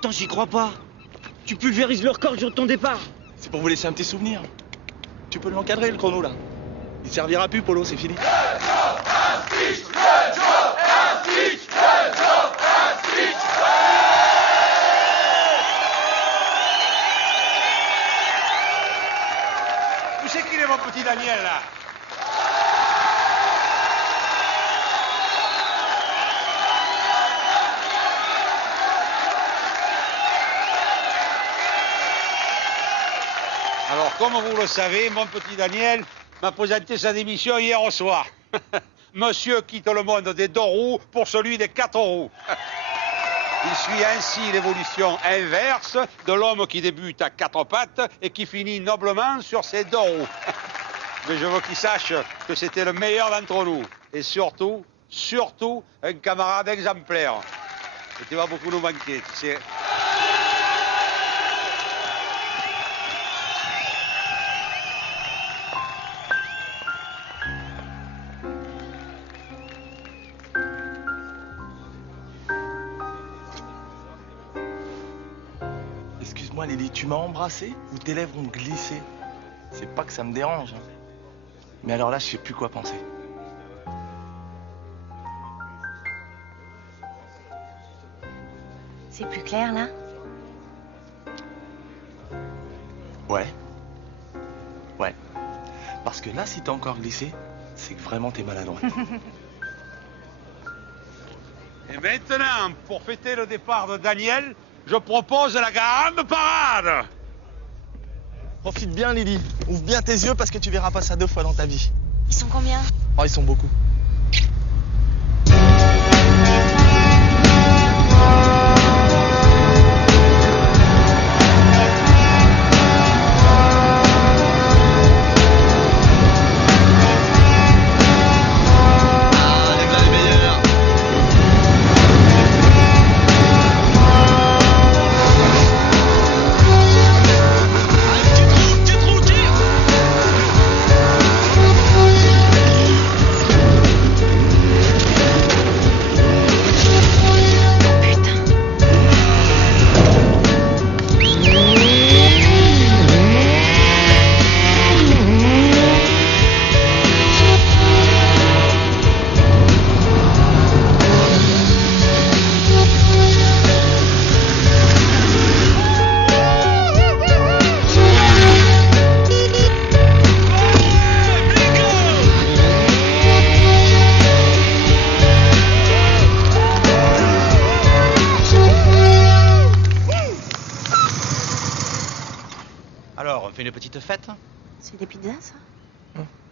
Attends, j'y crois pas. Tu pulvérises le record le jour de ton départ. C'est pour vous laisser un petit souvenir. Tu peux l'encadrer, le chrono, là. Il servira plus, Polo, c'est fini. Où c'est qu'il est, mon petit Daniel, là? Alors, comme vous le savez, mon petit Daniel m'a présenté sa démission hier au soir. Monsieur quitte le monde des 2 roues pour celui des 4 roues. Il suit ainsi l'évolution inverse de l'homme qui débute à 4 pattes et qui finit noblement sur ses 2 roues. Mais je veux qu'il sache que c'était le meilleur d'entre nous. Et surtout, un camarade exemplaire. Et tu vas beaucoup nous manquer, tu sais. Excuse-moi, Lily, tu m'as embrassé ou tes lèvres ont glissé? C'est pas que ça me dérange, hein. Mais alors là, je sais plus quoi penser. C'est plus clair, là? Ouais. Ouais. Parce que là, si t'as encore glissé, c'est que vraiment t'es maladroit. Et maintenant, pour fêter le départ de Daniel, je propose la grande parade. Profite bien, Lily. Ouvre bien tes yeux parce que tu verras pas ça 2 fois dans ta vie. Ils sont combien? Oh, ils sont beaucoup. Alors, on fait une petite fête? C'est des pizzas, ça?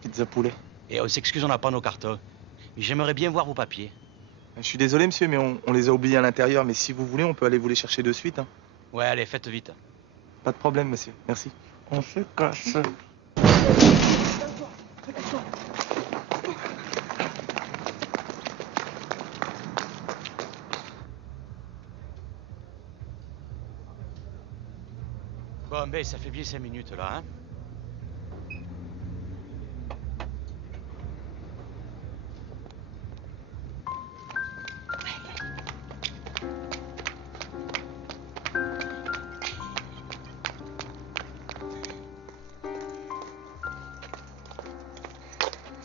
Pizza poulet. Et on s'excuse, on n'a pas nos cartons. J'aimerais bien voir vos papiers. Je suis désolé, monsieur, mais on les a oubliés à l'intérieur. Mais si vous voulez, on peut aller vous les chercher de suite, hein. Ouais, allez, faites vite. Pas de problème, monsieur. Merci. On se casse. Bon, ben, ça fait bien 5 minutes, là, hein?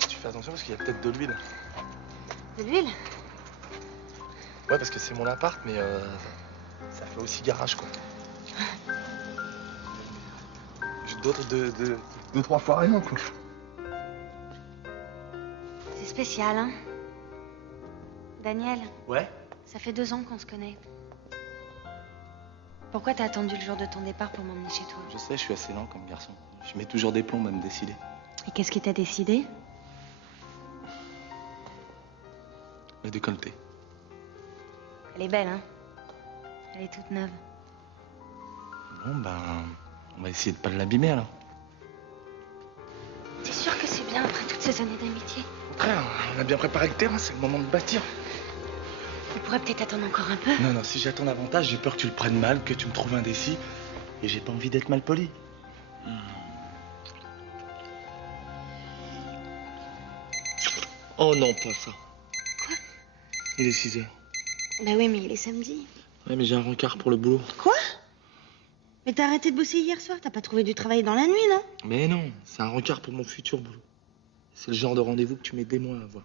Tu fais attention parce qu'il y a peut-être de l'huile. De l'huile? Ouais, parce que c'est mon appart, mais ça fait aussi garage, quoi. J'ai d'autres deux, 3 fois rien, quoi. C'est spécial, hein? Daniel, Ouais? ça fait 2 ans qu'on se connaît. Pourquoi t'as attendu le jour de ton départ pour m'emmener chez toi? Je sais, je suis assez lent comme garçon. Je mets toujours des plombs à me décider. Et qu'est-ce qui t'a décidé? Le décolleté. Elle est belle, hein? Elle est toute neuve. Bon, ben, on va essayer de pas l'abîmer, alors. T'es sûr que c'est bien après toutes ces années d'amitié? Au contraire, on a bien préparé le terrain, c'est le moment de bâtir. On pourrait peut-être attendre encore un peu. Non, non, si j'attends davantage, j'ai peur que tu le prennes mal, que tu me trouves indécis. Et j'ai pas envie d'être mal poli. Oh non, pas ça. Quoi? Il est 6 heures. Bah oui, mais il est samedi. Ouais, mais j'ai un rencard pour le boulot. Quoi? Mais t'as arrêté de bosser hier soir? T'as pas trouvé du travail dans la nuit, non? Mais non, c'est un rencard pour mon futur boulot. C'est le genre de rendez-vous que tu mets des mois à avoir.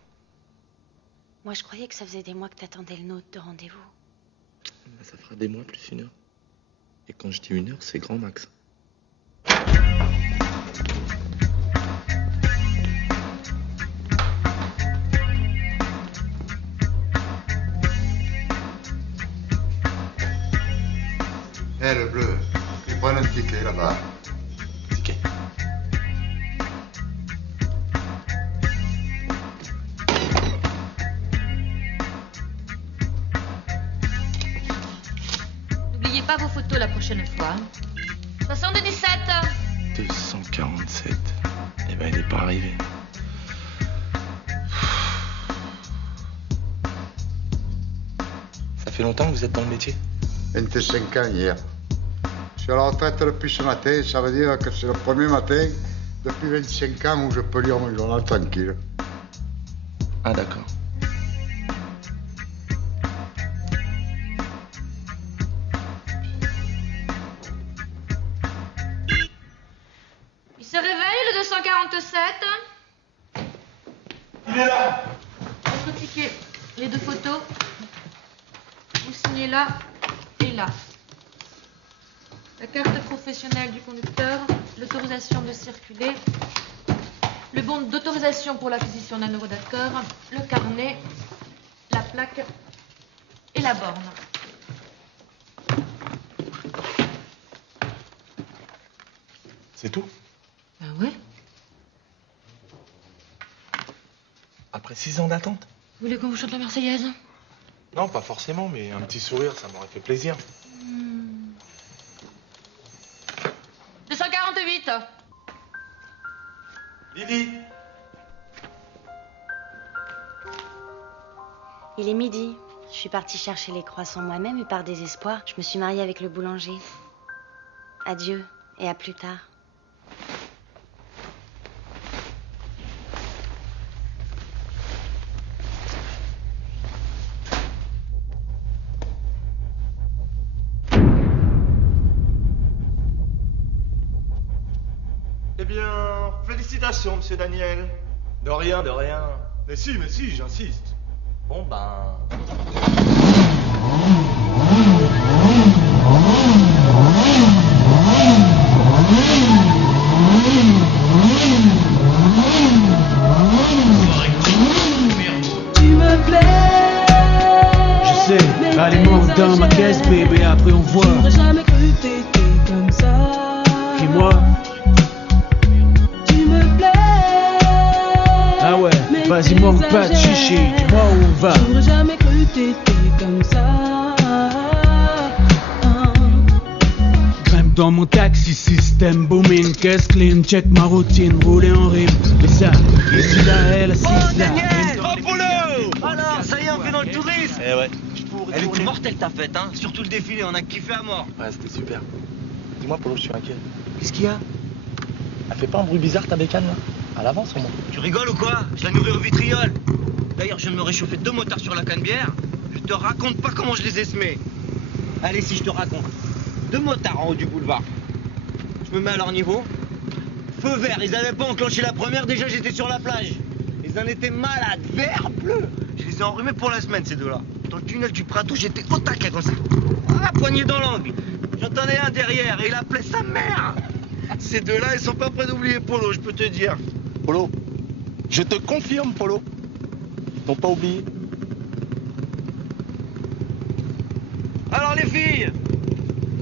Moi, je croyais que ça faisait des mois que t'attendais le nôtre de rendez-vous. Bah, ça fera des mois plus 1 heure. Et quand je dis 1 heure, c'est grand max. Eh, le bleu, tu prends un ticket là-bas. Ticket. N'oubliez pas vos photos la prochaine fois. 77. 247. Eh ben, il est pas arrivé. Ça fait longtemps que vous êtes dans le métier? 25 ans hier. Je suis à la retraite depuis ce matin, ça veut dire que c'est le premier matin depuis 25 ans où je peux lire mon journal tranquille. Ah, d'accord. Il se réveille, le 247. Il est là! Votre ticket, les 2 photos. Vous signez là et là. La carte professionnelle du conducteur, l'autorisation de circuler, le bon d'autorisation pour l'acquisition d'un euro d'accord, le carnet, la plaque et la borne. C'est tout? Ah ouais? Après 6 ans d'attente? Vous voulez qu'on vous chante la Marseillaise? Non, pas forcément, mais un petit sourire, ça m'aurait fait plaisir. 248. Lily! Il est midi. Je suis partie chercher les croissants moi-même et par désespoir, je me suis mariée avec le boulanger. Adieu et à plus tard. Eh bien, félicitations, monsieur Daniel. De rien, de rien. Mais si, j'insiste. Bon, ben... Tu me plais. Je sais, allez-moi dans ma caisse, bébé, après on voit. J'aurais jamais cru que t'étais comme ça. Et moi, Tu me plais. ah ouais, Mais vas-y, manque pas de chichi, dis-moi où on va. J'aurais jamais cru que t'étais comme ça. Grimpe dans mon taxi, système booming, caisse clean, check ma routine, rouler en rime. Mais ça, ici là, elle assise là. Au boulot! Alors, ça y est, on fait dans le tourisme. Eh ouais. Elle était mortelle ta fête, hein. Surtout le défilé, on a kiffé à mort. Ouais, c'était super. Dis-moi, Polo, je suis inquiet. Qu'est-ce qu'il y a? Elle fait pas un bruit bizarre ta bécane, là? À l'avance, au moins. Tu rigoles ou quoi? Je la nourris au vitriol. D'ailleurs, je viens de me réchauffer 2 motards sur la canne-bière. Je te raconte pas comment je les ai semés. Allez, si je te raconte. 2 motards en haut du boulevard. Je me mets à leur niveau. Feu vert, ils avaient pas enclenché la première, déjà j'étais sur la plage. Ils en étaient malades, vert, bleu. Je les ai enrhumés pour la semaine, ces deux-là. Dans le tunnel du Prato, j'étais au taquet comme ça. Ah, poignée dans l'angle. J'entendais un derrière et il appelait sa mère. Ces deux-là, ils sont pas prêts d'oublier Polo, je peux te dire. Polo, je te confirme, Polo. Ils t'ont pas oublié. Alors les filles,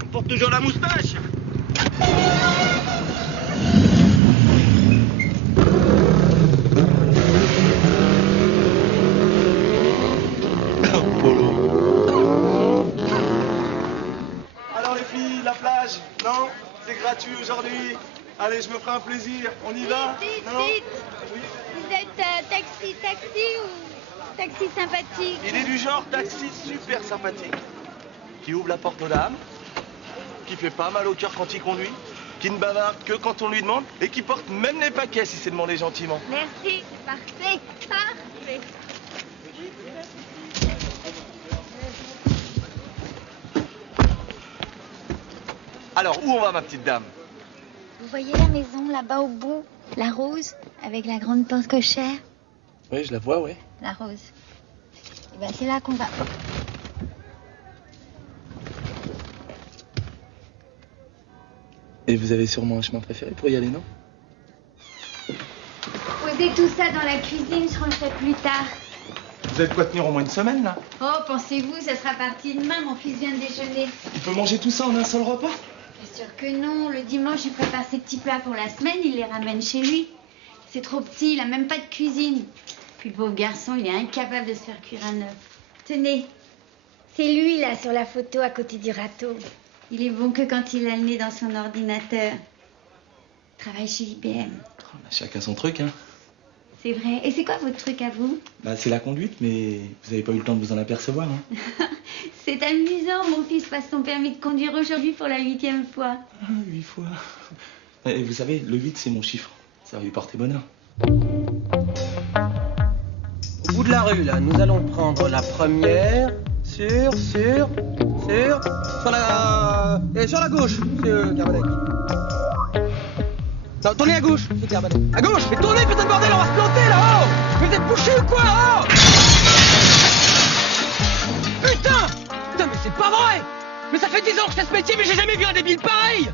on porte toujours la moustache. Alors les filles, la plage? Non? C'est gratuit aujourd'hui. Allez, je me ferai un plaisir. On y va? Dites, Non? dites. Oui. Vous êtes taxi ou taxi sympathique? Il est du genre taxi super sympathique. Qui ouvre la porte aux dames. Qui fait pas mal au cœur quand il conduit. Qui ne bavarde que quand on lui demande. Et qui porte même les paquets si c'est demandé gentiment. Merci, parfait, parfait. Alors, où on va, ma petite dame? Vous voyez la maison là-bas au bout? La rose, avec la grande porte cochère? Oui, je la vois, oui. La rose. Et ben c'est là qu'on va. Et vous avez sûrement un chemin préféré pour y aller, non? Posez tout ça dans la cuisine, je rangerai plus tard. Vous avez de quoi tenir au moins une semaine, là? Oh, pensez-vous, ça sera parti demain, mon fils vient de déjeuner. Il peut manger tout ça en un seul repas? Bien sûr que non, le dimanche, il prépare ses petits plats pour la semaine, il les ramène chez lui. C'est trop petit, il a même pas de cuisine. Puis le pauvre garçon, il est incapable de se faire cuire un œuf. Tenez, c'est lui, là, sur la photo, à côté du râteau. Il est bon que quand il a le nez dans son ordinateur. Il travaille chez IBM. Oh, bah, chacun son truc, hein. C'est vrai. Et c'est quoi votre truc à vous? Bah, c'est la conduite, mais vous avez pas eu le temps de vous en apercevoir, hein. C'est amusant, mon fils passe son permis de conduire aujourd'hui pour la 8e fois. Ah, 8 fois. Et vous savez, le 8, c'est mon chiffre. Ça va lui porter bonheur. Au bout de la rue, là, nous allons prendre la première sur la gauche, monsieur Carbonec. Non, tournez à gauche, monsieur Carbonec. À gauche, mais tournez, putain de bordel, on va se planter, là, oh! Mais vous êtes bouché ou quoi, oh! Putain! Putain, mais c'est pas vrai! Mais ça fait 10 ans que je fais ce métier, mais j'ai jamais vu un débile pareil!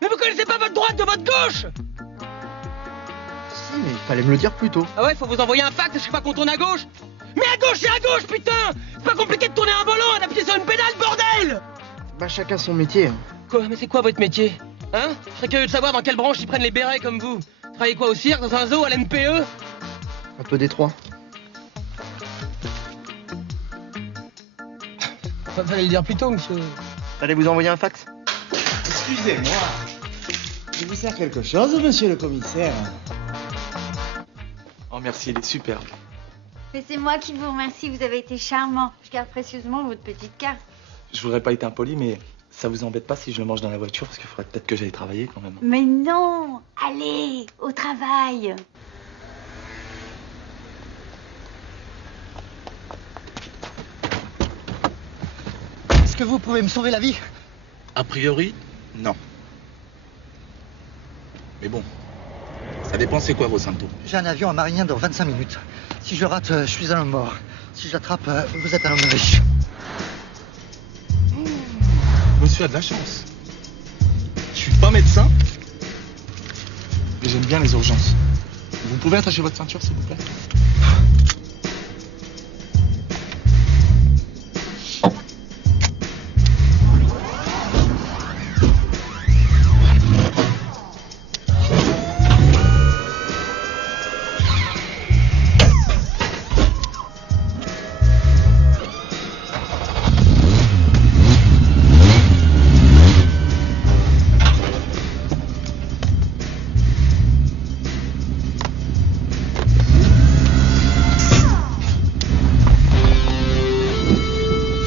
Mais vous connaissez pas votre droite de votre gauche! Si, mais il fallait me le dire plus tôt. Ah ouais, faut vous envoyer un fax à chaque fois qu'on tourne à gauche. Mais à gauche, c'est à gauche, putain! C'est pas compliqué de tourner un volant, d'appuyer sur une pédale, bordel! Bah chacun son métier. Quoi? Mais c'est quoi votre métier? Hein? Je serais curieux de savoir dans quelle branche ils prennent les bérets comme vous. Travaillez quoi, au cirque, dans un zoo, à l'NPE? Un peu détroit. Fallait le dire plus tôt, monsieur. Allez vous envoyer un fax? Excusez-moi. Je vous sers quelque chose, monsieur le commissaire? Oh, merci, il est superbe. Mais c'est moi qui vous remercie, vous avez été charmant. Je garde précieusement votre petite carte. Je voudrais pas être impoli, mais ça vous embête pas si je le mange dans la voiture? Parce qu'il faudrait peut-être que j'aille travailler quand même. Mais non! Allez, au travail! Est-ce que vous pouvez me sauver la vie? A priori, non. Mais bon, ça dépend c'est quoi vos symptômes. J'ai un avion à Marignan dans 25 minutes. Si je rate, je suis un homme mort. Si je l'attrape, vous êtes un homme riche. Monsieur a de la chance. Je suis pas médecin, mais j'aime bien les urgences. Vous pouvez attacher votre ceinture, s'il vous plaît?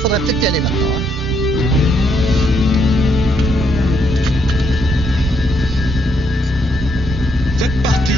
Faudrait peut-être y aller maintenant. Hein. C'est parti.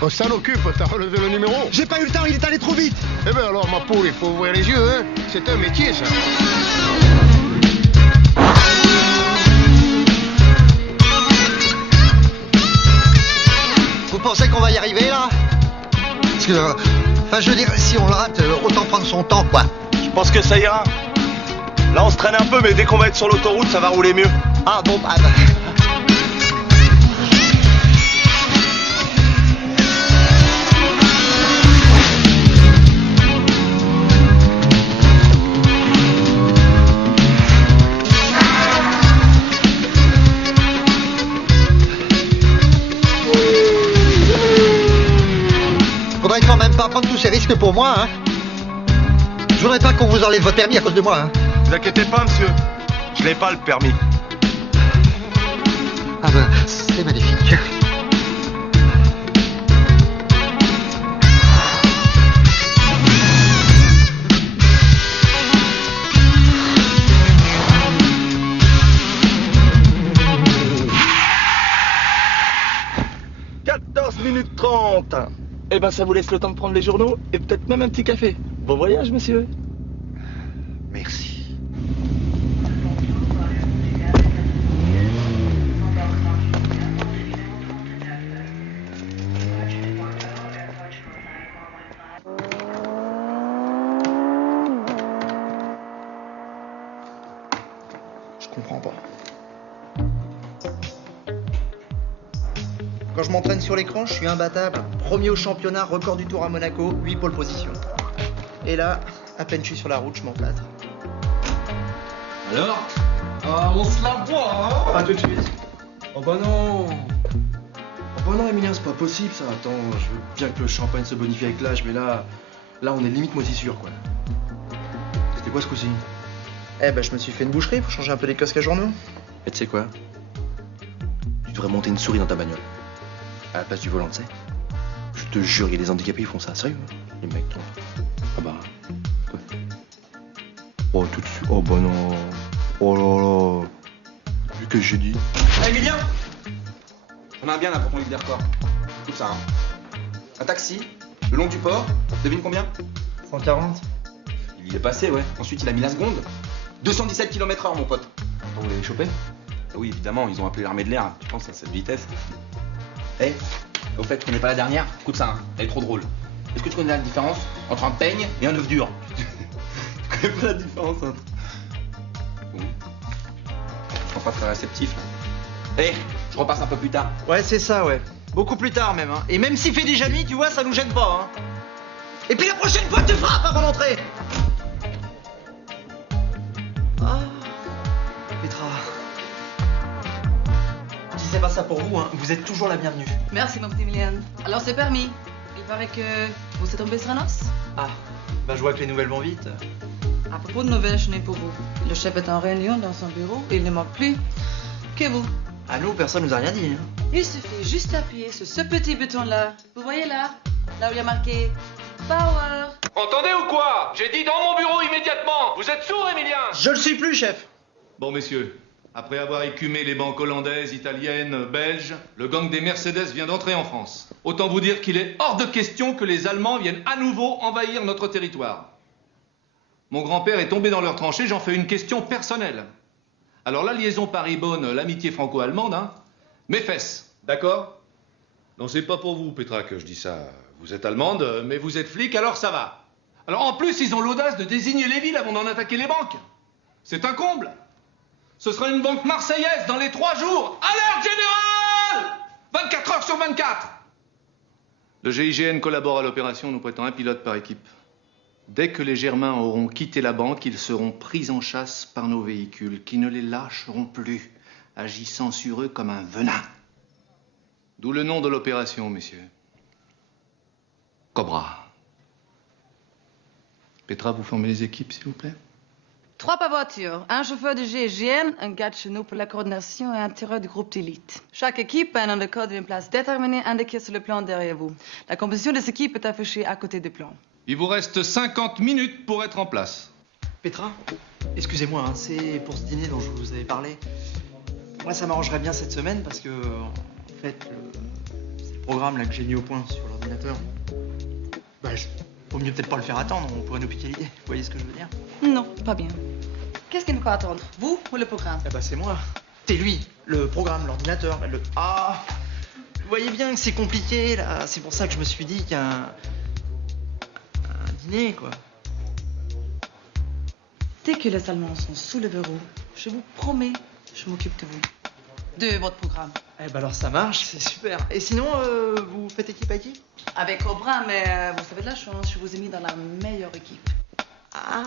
On s'en occupe, t'as relevé le numéro? J'ai pas eu le temps, il est allé trop vite. Eh ben alors, ma poule, il faut ouvrir les yeux, hein. C'est un métier, ça. Vous pensez qu'on va y arriver, là? Parce que... Enfin, je veux dire, si on le rate, autant prendre son temps, quoi. Je pense que ça ira. Là, on se traîne un peu, mais dès qu'on va être sur l'autoroute, ça va rouler mieux. Ah, bon, bah... Faudrait quand même pas prendre tous ces risques pour moi, hein. Je voudrais pas qu'on vous enlève votre permis à cause de moi, hein. Ne vous inquiétez pas, monsieur. Je n'ai pas le permis. Ah ben, c'est magnifique. Minutes 30. Eh ben ça vous laisse le temps de prendre les journaux et peut-être même un petit café. Bon voyage, monsieur. Merci. Je comprends pas. Quand je m'entraîne sur l'écran, je suis imbattable. Premier au championnat, record du tour à Monaco, 8 pole position. Et là, à peine je suis sur la route, je m'emplâtre. Alors on se la voit, hein? Pas tout de suite. Oh bah non. Oh bah non, Emilien, c'est pas possible ça. Attends, je veux bien que le champagne se bonifie avec l'âge, mais là on est limite moisissure, quoi. C'était quoi ce coup-ci? Eh ben, je me suis fait une boucherie pour changer un peu les casques à journaux. Et tu sais quoi? Tu devrais monter une souris dans ta bagnole. À la place du volant, tu sais. Je te jure, il y a des handicapés, ils font ça. Sérieux, les mecs, toi. Ah bah... Quoi? Oh, tout de suite. Oh bah non. Oh là là. Vu que j'ai dit... Hey, Emilien! On a un bien là pour ton livre des records. Tout ça, hein. Un taxi, le long du port, devine combien? 140. Il y est passé, ouais. Ensuite, il a mis la seconde. 217 km/h, mon pote. Vous l'avez chopé? Oui, évidemment, ils ont appelé l'armée de l'air. Tu penses à cette vitesse? Eh, au fait, tu connais pas la dernière? Écoute ça, hein. Elle est trop drôle. Est-ce que tu connais la différence entre un peigne et un œuf dur? Tu connais pas la différence entre... Bon. Je sens pas très réceptif. Eh, je repasse un peu plus tard. Ouais, c'est ça, ouais. Beaucoup plus tard même, hein. Et même s'il fait déjà nuit, tu vois, ça nous gêne pas, hein. Et puis la prochaine fois, tu frappes avant d'entrer. Ah, Petra. Si c'est pas ça pour vous, hein, vous êtes toujours la bienvenue. Merci, mon petit Emilien. Alors, c'est permis. Il paraît que vous êtes tombé sur un os. Ah, bah je vois que les nouvelles vont vite. À propos de nouvelles, je n'ai pour vous. Le chef est en réunion dans son bureau et il ne manque plus que vous. À nous, personne nous a rien dit, hein. Il suffit juste d'appuyer sur ce petit bouton-là. Vous voyez là? Là où il y a marqué Power. Entendez ou quoi? J'ai dit dans mon bureau immédiatement. Vous êtes sourd, Emilien? Je le suis plus, chef. Bon, messieurs, après avoir écumé les banques hollandaises, italiennes, belges, le gang des Mercedes vient d'entrer en France. Autant vous dire qu'il est hors de question que les Allemands viennent à nouveau envahir notre territoire. Mon grand-père est tombé dans leur tranchée, j'en fais une question personnelle. Alors la liaison Paris-Bonn, l'amitié franco-allemande, hein, mes fesses, d'accord? Non, c'est pas pour vous, Petra, que je dis ça. Vous êtes allemande, mais vous êtes flic, alors ça va. Alors en plus, ils ont l'audace de désigner les villes avant d'en attaquer les banques. C'est un comble. Ce sera une banque marseillaise dans les 3 jours. Alerte générale! 24 heures sur 24. Le GIGN collabore à l'opération, nous prêtant un pilote par équipe. Dès que les Germains auront quitté la banque, ils seront pris en chasse par nos véhicules, qui ne les lâcheront plus, agissant sur eux comme un venin. D'où le nom de l'opération, messieurs. Cobra. Petra, vous formez les équipes, s'il vous plaît? 3 par voiture, un chauffeur de GIGN, un gars de chez nous pour la coordination et un tireur du groupe d'élite. Chaque équipe a un nom de code et une place déterminée indiquée sur le plan derrière vous. La composition des équipes est affichée à côté du plan. Il vous reste 50 minutes pour être en place. Petra, excusez-moi, hein, c'est pour ce dîner dont je vous avais parlé. Moi, ça m'arrangerait bien cette semaine parce que, en fait, c'est le programme là que j'ai mis au point sur l'ordinateur. Bah, vaut mieux peut-être pas le faire attendre, on pourrait nous piquer l'idée. Vous voyez ce que je veux dire? Non, pas bien. Qu'est-ce qu'il nous faut attendre? Vous ou le programme? Eh bah, c'est moi. C'est lui, le programme, l'ordinateur, le... Ah! Vous voyez bien que c'est compliqué, là. C'est pour ça que je me suis dit qu'il y a un dîner, quoi. Dès que les Allemands sont sous le verrou, je vous promets, je m'occupe de vous. De votre programme. Eh ben alors ça marche, c'est super. Et sinon, vous faites équipe à qui? Avec Cobra, mais vous avez de la chance, je vous ai mis dans la meilleure équipe. Ah!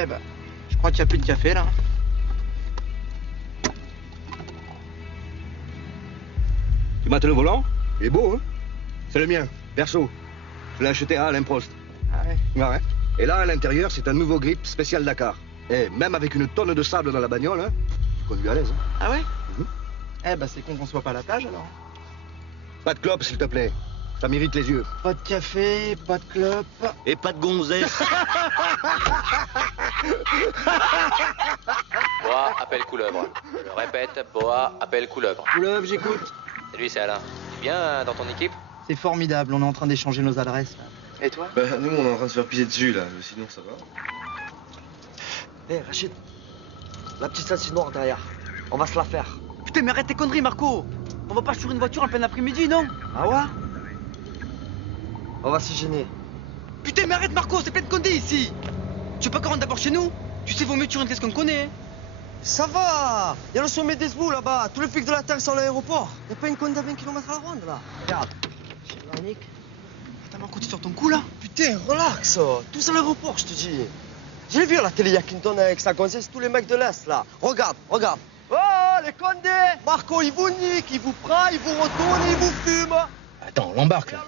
Ouais, bah, je crois qu'il n'y a plus de café, là. Tu mates le volant? Il est beau, hein? C'est le mien, perso. Je l'ai acheté à Alain Prost. Ah ouais? Ouais. Et là, à l'intérieur, c'est un nouveau grip spécial Dakar. Et même avec une tonne de sable dans la bagnole, hein, tu conduis à l'aise. Hein. Ah ouais? Eh bah, c'est con qu'on soit pas à la plage, alors. Pas de clope, s'il te plaît. Ça m'irrite les yeux. Pas de café, pas de clope. Et pas de gonzesse. Boa appelle couleuvre. Je répète, Boa appelle couleuvre. Couleuvre, j'écoute. Salut, c'est Alain. Tu viens dans ton équipe? C'est formidable, on est en train d'échanger nos adresses, là. Et toi? Bah, nous, on est en train de se faire piser dessus, là. Mais sinon, ça va. Hé, Rachid. La petite ceinture noire derrière. On va se la faire. Putain, mais arrête tes conneries, Marco. On va pas sur une voiture en plein après-midi, non? Ah ouais? On va s'y gêner. Putain, mais arrête, Marco, c'est plein de condés ici. Tu veux pas qu'on rentre d'abord chez nous? Tu sais, vaut mieux que tu rentres qu'est-ce qu'on connaît. Ça va. Il y a le sommet des Zbou là-bas. Tous les flics de la Terre sont à l'aéroport. Y'a pas une conne à 20 km à la ronde là. Regarde. Chez Nick. Attends, Marco, tu sur ton cou là? Putain, relax. Tous à l'aéroport, je te dis. J'ai vu à la télé, il y a Clinton avec sa gonzesse, tous les mecs de l'Est là. Regarde, regarde. Oh, les condés. Marco, il vous nique, il vous prend, il vous retourne, il vous fume. Attends, on l'embarque là.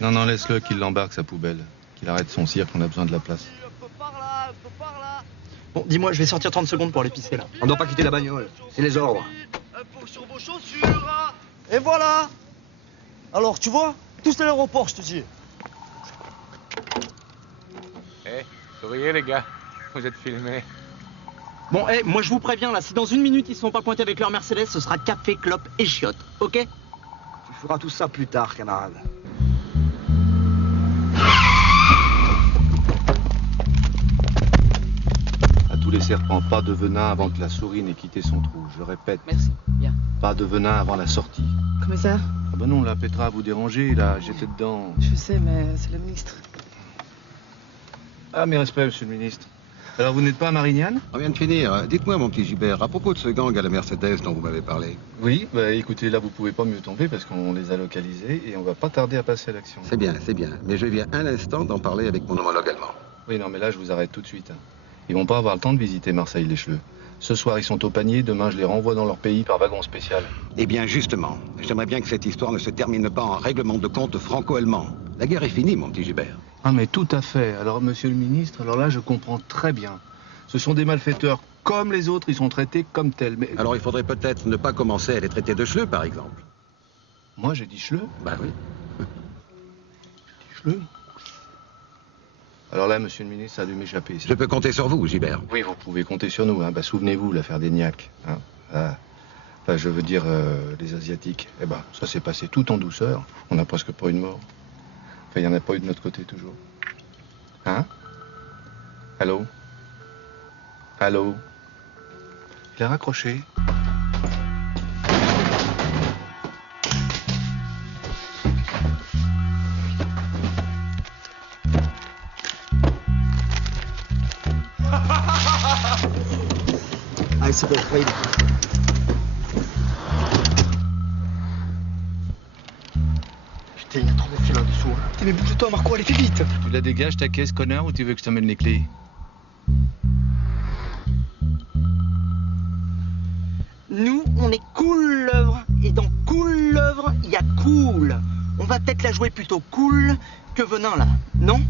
Non, non, laisse-le qu'il l'embarque sa poubelle. Qu'il arrête son cirque, on a besoin de la place. Bon, dis-moi, je vais sortir 30 secondes pour aller pisser, là. On doit pas quitter la bagnole. C'est les ordres. Sur vos chaussures. Et voilà. Alors, tu vois, tous à l'aéroport, je te dis. Eh, souriez les gars, vous êtes filmés. Bon, moi je vous préviens là, si dans une minute ils sont pas pointés avec leur Mercedes, ce sera café, clope et chiottes, ok? Tu feras tout ça plus tard, camarade. À tous les serpents, pas de venin avant que la souris n'ait quitté son trou. Je répète. Merci, bien. Pas de venin avant la sortie. Commissaire? Ah ben non, la Petra vous déranger, là, j'étais dedans. Je sais, mais c'est le ministre. Ah, mes respects, monsieur le ministre. Alors, vous n'êtes pas à Marignane? On vient de finir. Dites-moi, mon petit Gilbert, à propos de ce gang à la Mercedes dont vous m'avez parlé. Oui, bah écoutez, là, vous pouvez pas mieux tomber parce qu'on les a localisés et on va pas tarder à passer à l'action. C'est bien, c'est bien. Mais je viens à l'instant d'en parler avec mon homologue allemand. Oui, non, mais là, je vous arrête tout de suite. Ils vont pas avoir le temps de visiter Marseille-les-Cheleux. Ce soir, ils sont au panier. Demain, je les renvoie dans leur pays par wagon spécial. Eh bien, justement, j'aimerais bien que cette histoire ne se termine pas en règlement de compte franco-allemand. La guerre est finie, mon petit Gilbert. Ah, mais tout à fait. Alors, monsieur le ministre, alors là, je comprends très bien. Ce sont des malfaiteurs comme les autres, ils sont traités comme tels. Mais... Alors, il faudrait peut-être ne pas commencer à les traiter de chleux, par exemple. Moi, j'ai dit chleux? Bah oui. Chleux? Alors là, monsieur le ministre, ça a dû m'échapper. Je peux compter sur vous, Gilbert. Oui, vous pouvez compter sur nous. Hein. Bah, souvenez-vous, l'affaire d'Eniac. Hein. Enfin, je veux dire, les Asiatiques. Eh ben, ça s'est passé tout en douceur. On n'a presque pas eu de mort. Enfin, il n'y en a pas eu de notre côté, toujours. Hein? Allô? Allô? Il a raccroché. Allez, c'est bon, Fred. Putain, il y a trop de fil là-dessous. Hein. Putain, mais bouge-toi, Marco, allez, fais vite. Tu la dégages ta caisse, connard, ou tu veux que je t'emmène les clés? Nous, on est couleuvre. Et dans couleuvre, il y a cool. On va peut-être la jouer plutôt cool que venin, là. Non?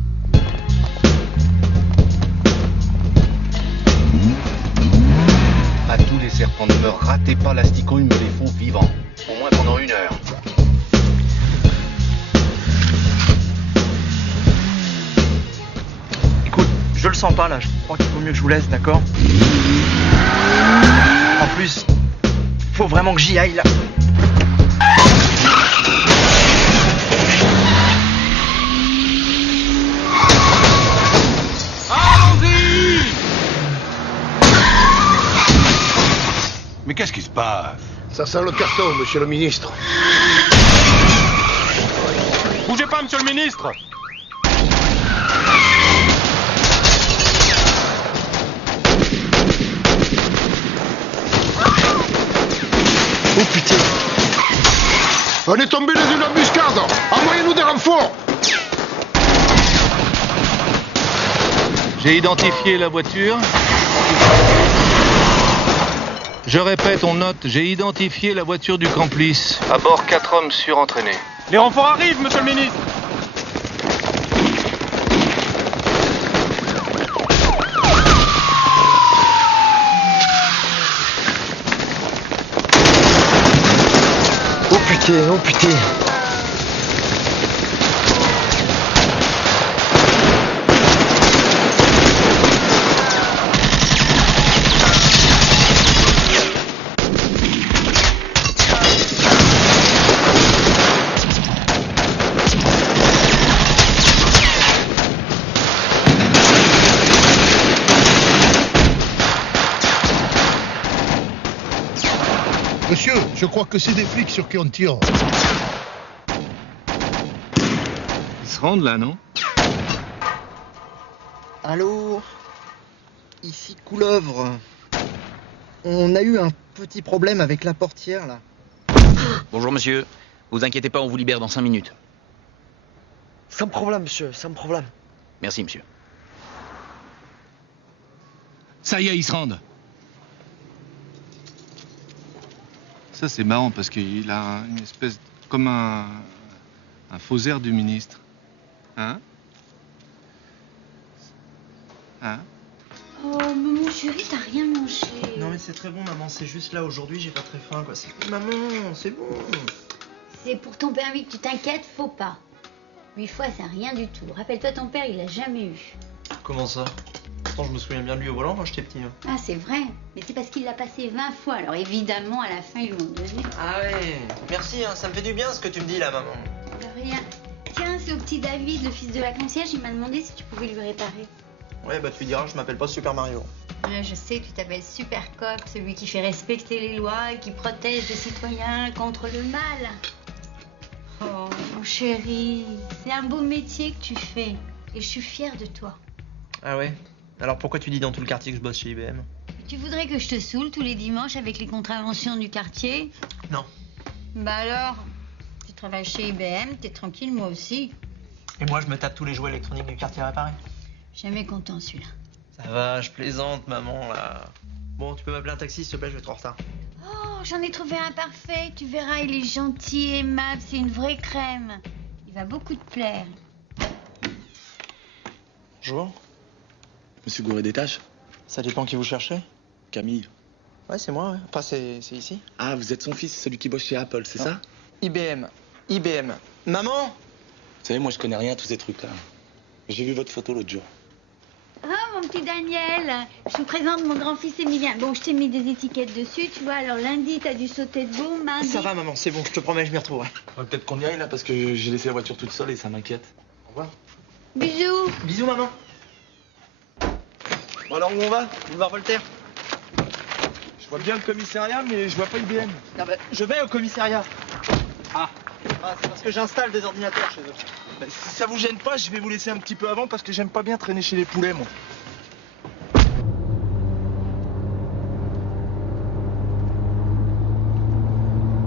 À tous les serpents, ne me ratez pas l'asticot, ils me les font vivants. Au moins pendant 1 heure. Écoute, je le sens pas là, je crois qu'il vaut mieux que je vous laisse, d'accord? En plus, faut vraiment que j'y aille là. Allons-y! Mais qu'est-ce qui se passe? Ça sent le carton, monsieur le ministre. Bougez pas, monsieur le ministre! Oh putain! On est tombé dans une embuscade! Envoyez-nous des renforts! J'ai identifié la voiture. Je répète, on note, j'ai identifié la voiture du complice. À bord, 4 hommes surentraînés. Les renforts arrivent, monsieur le ministre. Oh putain, oh putain. Monsieur, je crois que c'est des flics sur qui on tire. Ils se rendent là, non? Allô? Ici Couleuvre. On a eu un petit problème avec la portière, là. Bonjour monsieur, vous inquiétez pas, on vous libère dans 5 minutes. Sans problème, monsieur, sans problème. Merci monsieur. Ça y est, ils se rendent. Ça, c'est marrant parce qu'il a une espèce... comme un faux air du ministre. Hein? Hein? Oh, maman chérie, t'as rien mangé. Non mais c'est très bon maman, c'est juste là aujourd'hui j'ai pas très faim quoi. Maman, c'est bon. C'est pour ton permis que tu t'inquiètes, faut pas. 8 fois, c'est rien du tout. Rappelle-toi, ton père, il l'a jamais eu. Comment ça? Pourtant je me souviens bien de lui au volant quand j'étais petit. Hein. Ah, c'est vrai. Mais c'est parce qu'il l'a passé 20 fois. Alors évidemment, à la fin, ils l'ont donné. Ah ouais, merci, hein, ça me fait du bien ce que tu me dis là maman. De rien. Tiens, c'est au petit David, le fils de la concierge, il m'a demandé si tu pouvais lui réparer. Ouais bah tu diras, je m'appelle pas Super Mario. Ouais, je sais que tu t'appelles Super Cop, celui qui fait respecter les lois et qui protège les citoyens contre le mal. Oh, mon chéri, c'est un beau métier que tu fais. Et je suis fière de toi. Ah ouais? Alors pourquoi tu dis dans tout le quartier que je bosse chez IBM? Tu voudrais que je te saoule tous les dimanches avec les contraventions du quartier? Non. Bah alors, tu travailles chez IBM, t'es tranquille, moi aussi. Et moi je me tape tous les jouets électroniques du quartier réparé. Jamais content celui-là. Ça va, je plaisante maman là. Bon, tu peux m'appeler un taxi s'il te plaît, je vais être en retard. Oh, j'en ai trouvé un parfait. Tu verras, il est gentil, aimable, c'est une vraie crème. Il va beaucoup te plaire. Bonjour. Monsieur Gouré des Tâches? Ça dépend qui vous cherchez. Camille. Ouais, c'est moi, ouais. Enfin, c'est ici. Ah, vous êtes son fils, celui qui bosse chez Apple, c'est ça? IBM. IBM. Maman? Vous savez, moi je connais rien à tous ces trucs-là. J'ai vu votre photo l'autre jour. Ah, mon petit Daniel, je vous présente mon grand-fils Emilien. Bon, je t'ai mis des étiquettes dessus, tu vois. Alors lundi, t'as dû sauter de beau, mardi... Ça va, maman, c'est bon, je te promets, je m'y retrouverai. Ouais, peut-être qu'on y aille là, parce que j'ai laissé la voiture toute seule et ça m'inquiète. Au revoir. Bisous. Bisous, maman. Bon, alors où on va? Boulevard Voltaire. Je vois bien le commissariat, mais je vois pas IBM. Ah bah, je vais au commissariat. Ah, c'est parce que j'installe des ordinateurs chez eux. Bah, si ça vous gêne pas, je vais vous laisser un petit peu avant parce que j'aime pas bien traîner chez les poulets, moi.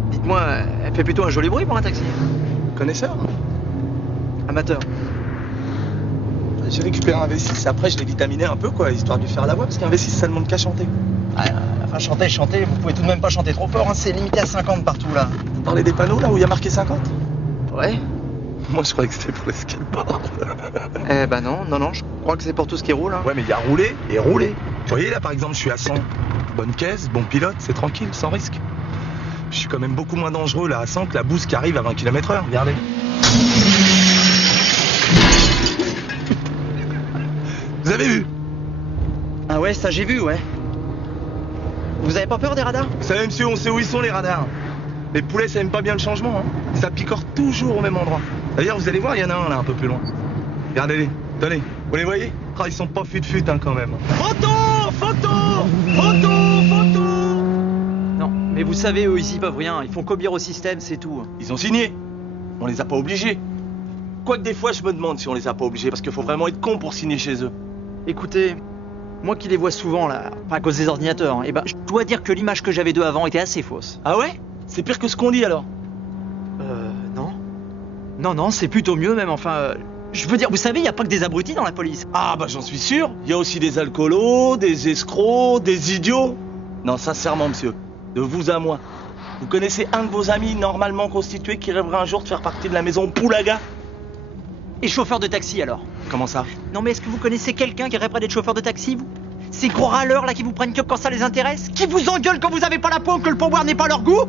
Dites-moi, elle fait plutôt un joli bruit pour un taxi. Connaisseur? Amateur. J'ai récupéré un V6, après je l'ai vitaminé un peu, quoi, histoire de lui faire la voix, parce qu'un V6, ça demande qu'à chanter. Ah, enfin, chanter, vous pouvez tout de même pas chanter trop fort, hein, c'est limité à 50 partout, là. Vous parlez des panneaux, là, où il y a marqué 50? Ouais. Moi, je croyais que c'était pour les skateboards. Eh ben non, je crois que c'est pour tout ce qui roule, hein. Ouais, mais il y a roulé et roulé. Vous voyez, là, par exemple, je suis à 100. Bonne caisse, bon pilote, c'est tranquille, sans risque. Je suis quand même beaucoup moins dangereux, là, à 100, que la bouse qui arrive à 20 km/h, regardez. Vous avez vu? Ah ouais, ça j'ai vu, ouais. Vous avez pas peur des radars? Vous savez, monsieur, on sait où ils sont, les radars. Les poulets, ça aime pas bien le changement, hein. Ça picore toujours au même endroit. D'ailleurs, vous allez voir, il y en a un, là, un peu plus loin. Regardez-les, tenez, vous les voyez? Ah, ils sont pas fut-fut, hein, quand même. Photo! Non, mais vous savez, eux, ils y peuvent rien. Ils font qu'obéir au système, c'est tout. Ils ont signé. On les a pas obligés. Quoique des fois, je me demande si on les a pas obligés, parce qu'il faut vraiment être con pour signer chez eux. Écoutez, moi qui les vois souvent, là, pas à cause des ordinateurs, hein, eh ben, je dois dire que l'image que j'avais d'eux avant était assez fausse. Ah ouais? C'est pire que ce qu'on dit, alors? Non. Non, c'est plutôt mieux, même, enfin... Je veux dire, vous savez, il n'y a pas que des abrutis dans la police. Ah bah j'en suis sûr. Il y a aussi des alcoolos, des escrocs, des idiots. Non, sincèrement, monsieur, de vous à moi, vous connaissez un de vos amis normalement constitué qui rêverait un jour de faire partie de la maison Poulaga? Et chauffeur de taxi alors? Comment ça? Non mais est-ce que vous connaissez quelqu'un qui rêverait d'être chauffeur de taxi, vous? Ces gros râleurs là qui vous prennent que quand ça les intéresse? Qui vous engueulent quand vous avez pas la peau, que le pourboire n'est pas leur goût?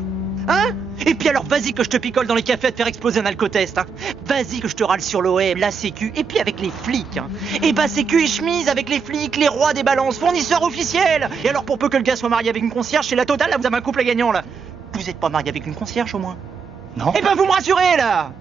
Hein? Et puis alors vas-y que je te picole dans les cafés à te faire exploser un alcotest, hein. Vas-y que je te râle sur l'OM, la sécu, et puis avec les flics, hein. Et bah sécu et chemise avec les flics, les rois des balances, fournisseurs officiels. Et alors pour peu que le gars soit marié avec une concierge, c'est la totale, là vous avez un couple gagnant là. Vous êtes pas marié avec une concierge au moins? Non. Eh ben vous me rassurez là.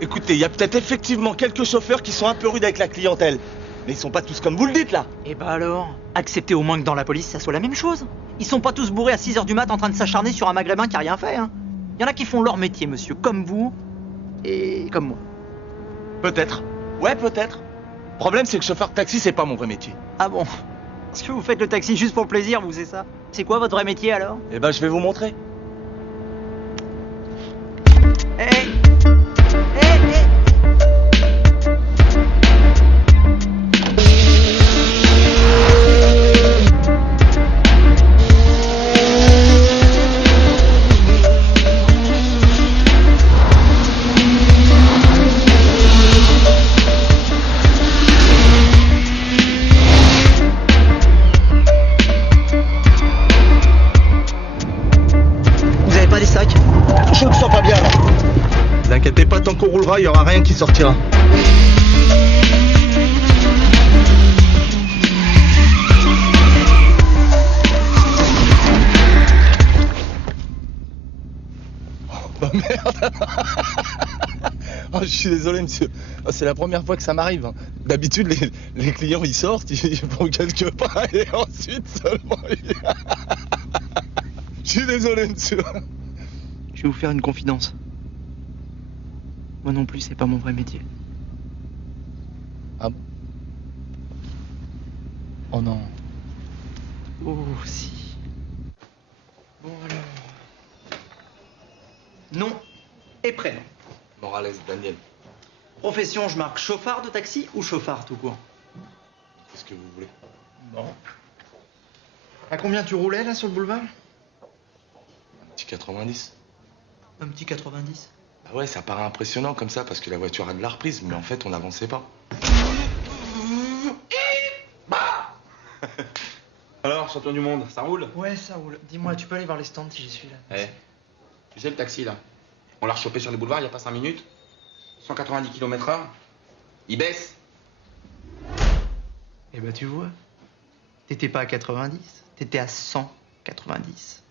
Écoutez, il y a peut-être effectivement quelques chauffeurs qui sont un peu rudes avec la clientèle. Mais ils sont pas tous comme vous le dites là. Et bah alors, acceptez au moins que dans la police ça soit la même chose. Ils sont pas tous bourrés à 6h du mat en train de s'acharner sur un maghrébin qui a rien fait, hein. Il y en a qui font leur métier, monsieur, comme vous et comme moi. Peut-être. Ouais, peut-être. Le problème, c'est que chauffeur de taxi, c'est pas mon vrai métier. Ah bon? Est-ce que vous faites le taxi juste pour le plaisir, vous, c'est ça? C'est quoi votre vrai métier alors? Eh ben, je vais vous montrer. Hey! Vous avez pas des sacs? Je me sens pas bien là. Ne vous inquiétez pas, tant qu'on roulera, il y aura rien qui sortira. Oh merde. Oh, je suis désolé monsieur. Oh, c'est la première fois que ça m'arrive. D'habitude les clients ils sortent, ils font quelques pas et ensuite seulement Je suis désolé monsieur. Je vais vous faire une confidence. Moi non plus, c'est pas mon vrai métier. Ah bon? Oh non. Oh si. Bon alors. Nom et prénom. Morales Daniel. Profession, je marque chauffard de taxi ou chauffard tout court? Qu'est-ce que vous voulez? Bon. À combien tu roulais là sur le boulevard? Un petit 90. Un petit 90. Bah ouais, ça paraît impressionnant comme ça parce que la voiture a de la reprise, mais en fait on n'avançait pas. Alors, champion du monde, ça roule? Ouais, ça roule. Dis-moi, tu peux aller voir les stands si j'y suis là? Eh, tu sais le taxi là? On l'a rechopé sur les boulevards il y a pas 5 minutes. 190 km/h. Il baisse. Eh ben tu vois, t'étais pas à 90, t'étais à 190.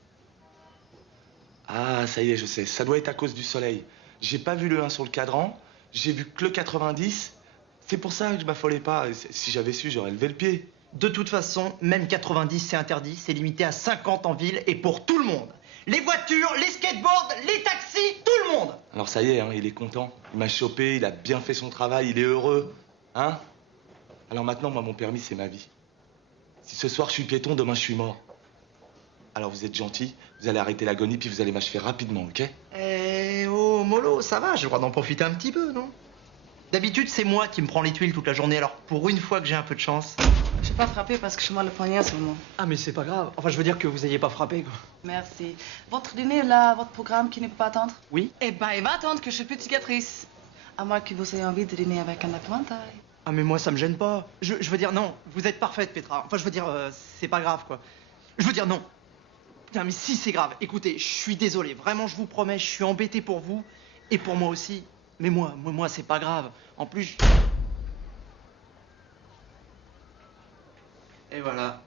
Ah, ça y est, je sais. Ça doit être à cause du soleil. J'ai pas vu le 1 sur le cadran, j'ai vu que le 90. C'est pour ça que je m'affolais pas. Si j'avais su, j'aurais levé le pied. De toute façon, même 90, c'est interdit. C'est limité à 50 en ville et pour tout le monde. Les voitures, les skateboards, les taxis, tout le monde. Alors ça y est, hein, il est content. Il m'a chopé, il a bien fait son travail, il est heureux. Hein? Alors maintenant, moi, mon permis, c'est ma vie. Si ce soir, je suis piéton, demain, je suis mort. Alors vous êtes gentil, vous allez arrêter l'agonie, puis vous allez m'achever rapidement, ok? Eh oh, mollo, ça va, j'ai le droit d'en profiter un petit peu, non? D'habitude, c'est moi qui me prends les tuiles toute la journée, alors pour une fois que j'ai un peu de chance... Je n'ai pas frappé parce que je m'en le poignard seulement. Ah, mais c'est pas grave. Enfin, je veux dire que vous ayez pas frappé, quoi. Merci. Votre dîner là, votre programme qui ne peut pas attendre? Oui. Eh ben, il va attendre que je suis petite cicatrice. À moins que vous ayez envie de dîner avec un épouvantail. Ah, mais moi, ça me gêne pas. Je veux dire, non, vous êtes parfaite, Petra. Enfin, je veux dire, c'est pas grave, quoi. Je veux dire, non. Putain, mais si, c'est grave. Écoutez, je suis désolé. Vraiment, je vous promets, je suis embêté pour vous. Et pour moi aussi. Mais moi, c'est pas grave. En plus... Et voilà.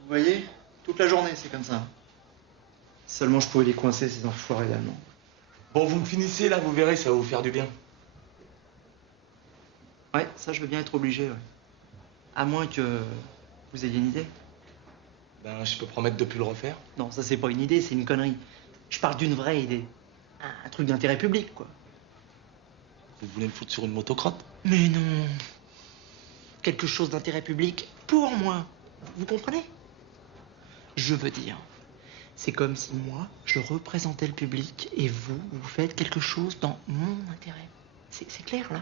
Vous voyez, toute la journée, c'est comme ça. Seulement, je pouvais les coincer, ces enfoirés d'Allemands. Bon, vous me finissez, là, vous verrez, ça va vous faire du bien. Ouais, ça, je veux bien être obligé, ouais. À moins que vous ayez une idée. Ben, je peux promettre de plus le refaire. Non, ça, c'est pas une idée, c'est une connerie. Je parle d'une vraie idée. Un truc d'intérêt public, quoi. Vous voulez me foutre sur une motocrotte? Mais non. Quelque chose d'intérêt public pour moi. Vous comprenez? Je veux dire, C'est comme si moi, je représentais le public et vous faites quelque chose dans mon intérêt. C'est clair, là?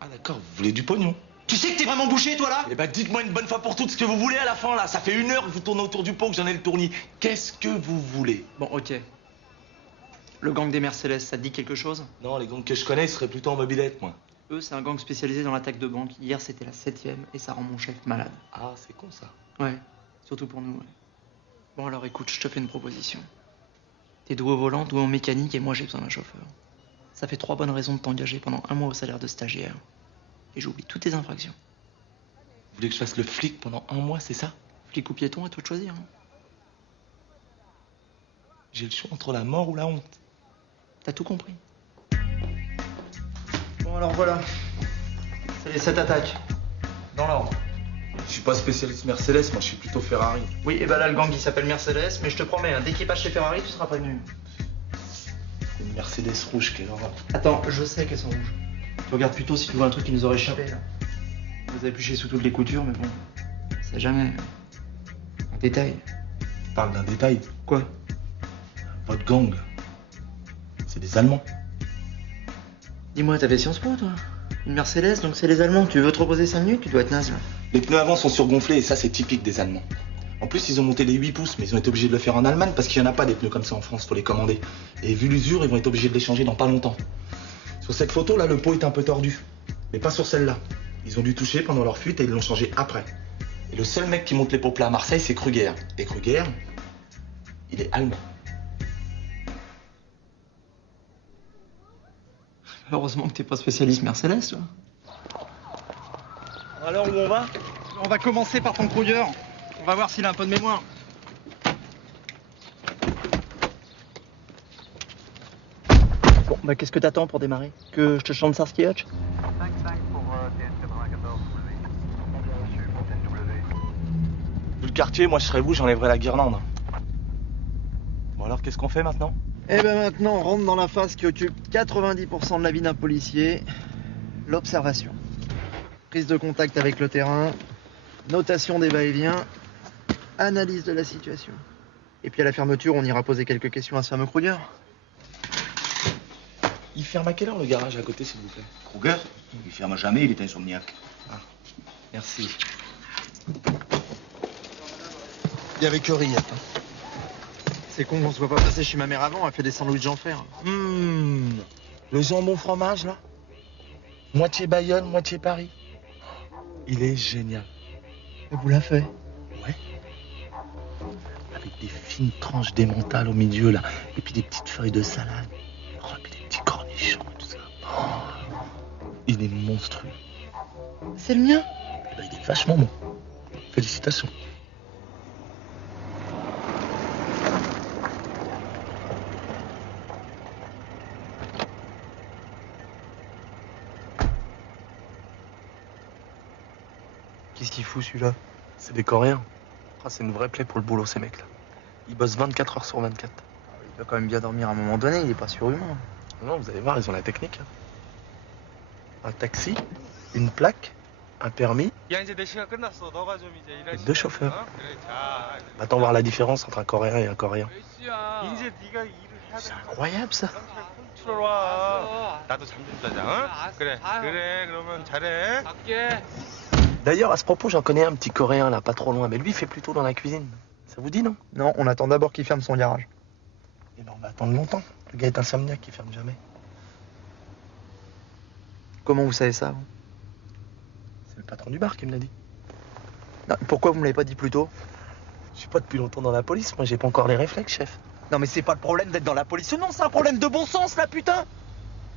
Ah d'accord, vous voulez du pognon? Tu sais que t'es vraiment bouché, toi, là? Eh ben dites-moi une bonne fois pour toutes ce que vous voulez à la fin, là. Ça fait 1 heure que vous tournez autour du pot, que j'en ai le tournis. Qu'est-ce que vous voulez? Bon, ok. Le gang des Mercedes, ça te dit quelque chose? Non, les gangs que je connais, ils seraient plutôt en mobilette, moi. Eux, c'est un gang spécialisé dans l'attaque de banque. Hier, c'était la 7e et ça rend mon chef malade. Ah, c'est con, ça. Ouais, surtout pour nous, ouais. Bon, alors écoute, je te fais une proposition. T'es doué au volant, doué en mécanique et moi, j'ai besoin d'un chauffeur. Ça fait 3 bonnes raisons de t'engager pendant 1 mois au salaire de stagiaire. Et j'oublie toutes tes infractions. Vous voulez que je fasse le flic pendant 1 mois, c'est ça? Flic ou piéton, à toi de choisir. Hein. J'ai le choix entre la mort ou la honte. T'as tout compris. Bon, alors voilà. C'est les 7 attaques. Dans l'ordre. Je suis pas spécialiste Mercedes, moi je suis plutôt Ferrari. Oui, et bah là, le gang, il s'appelle Mercedes, mais je te promets, hein, dès qu'il passe chez Ferrari, tu seras prévenu. Une Mercedes rouge, quelle horreur. Attends, je sais qu'elles sont rouges. Tu regardes plutôt si tu vois un truc qui nous aurait échappé, là. Vous avez épluché sous toutes les coutures, mais bon, c'est jamais un détail. Tu parles d'un détail? Quoi? Votre gang, c'est des Allemands. Dis-moi, t'avais Sciences Po, toi? Une Mercedes, donc c'est les Allemands. Tu veux te reposer 5 minutes? Tu dois être naze, là. Les pneus avant sont surgonflés et ça, c'est typique des Allemands. En plus, ils ont monté les 8 pouces, mais ils ont été obligés de le faire en Allemagne parce qu'il n'y en a pas des pneus comme ça en France, faut les commander. Et vu l'usure, ils vont être obligés de les changer dans pas longtemps. Sur cette photo, là, le pot est un peu tordu. Mais pas sur celle-là. Ils ont dû toucher pendant leur fuite et ils l'ont changé après. Et le seul mec qui monte les pots plats à Marseille, c'est Kruger. Et Kruger, il est allemand. Heureusement que t'es pas spécialiste Mercedes, toi. Alors, où on va? On va commencer par ton Kruger. On va voir s'il a un peu de mémoire. Bon, bah qu'est-ce que t'attends pour démarrer? Que je te chante Starsky Hutch? Vu le quartier, moi je serais vous, j'enlèverais la guirlande. Bon alors, qu'est-ce qu'on fait maintenant? Eh ben maintenant, on rentre dans la phase qui occupe 90% de la vie d'un policier, l'observation. Prise de contact avec le terrain, notation des va-et-vient, analyse de la situation. Et puis à la fermeture, on ira poser quelques questions à ce fameux Kruger. Il ferme à quelle heure le garage à côté, s'il vous plaît? Kruger, il ferme jamais, il est insomniaque. Ah, merci. Il y avait que rillettes. C'est con qu'on se voit pas passer chez ma mère avant, elle fait des sandwichs en fer. Le jambon fromage, là? Moitié Bayonne, moitié Paris. Il est génial. Et vous l'a fait? Ouais. Avec des fines tranches d'émental au milieu, là. Et puis des petites feuilles de salade. Oh, et puis des petits cornichons et tout ça. Oh, il est monstrueux. C'est le mien? Eh ben, il est vachement bon. Félicitations. Qu'est-ce qu'il fout, celui-là? C'est des Coréens. Ah, c'est une vraie plaie pour le boulot, ces mecs-là. Ils bossent 24 heures sur 24. Il doit quand même bien dormir à un moment donné, il est pas surhumain. Non, vous allez voir, ils ont la technique. Un taxi, une plaque, un permis, et 2 chauffeurs. Attends voir la différence entre un Coréen et un Coréen. C'est incroyable, ça. D'ailleurs, à ce propos, j'en connais un petit Coréen, là, pas trop loin, mais lui, il fait plutôt dans la cuisine. Ça vous dit, non? Non, on attend d'abord qu'il ferme son garage. Eh ben, on va attendre longtemps. Le gars est insomniaque, il ferme jamais. Comment vous savez ça, vous? C'est le patron du bar qui me l'a dit. Non, pourquoi vous me l'avez pas dit plus tôt? Je suis pas depuis longtemps dans la police, moi j'ai pas encore les réflexes, chef. Non mais c'est pas le problème d'être dans la police, non, c'est un problème de bon sens, là, putain.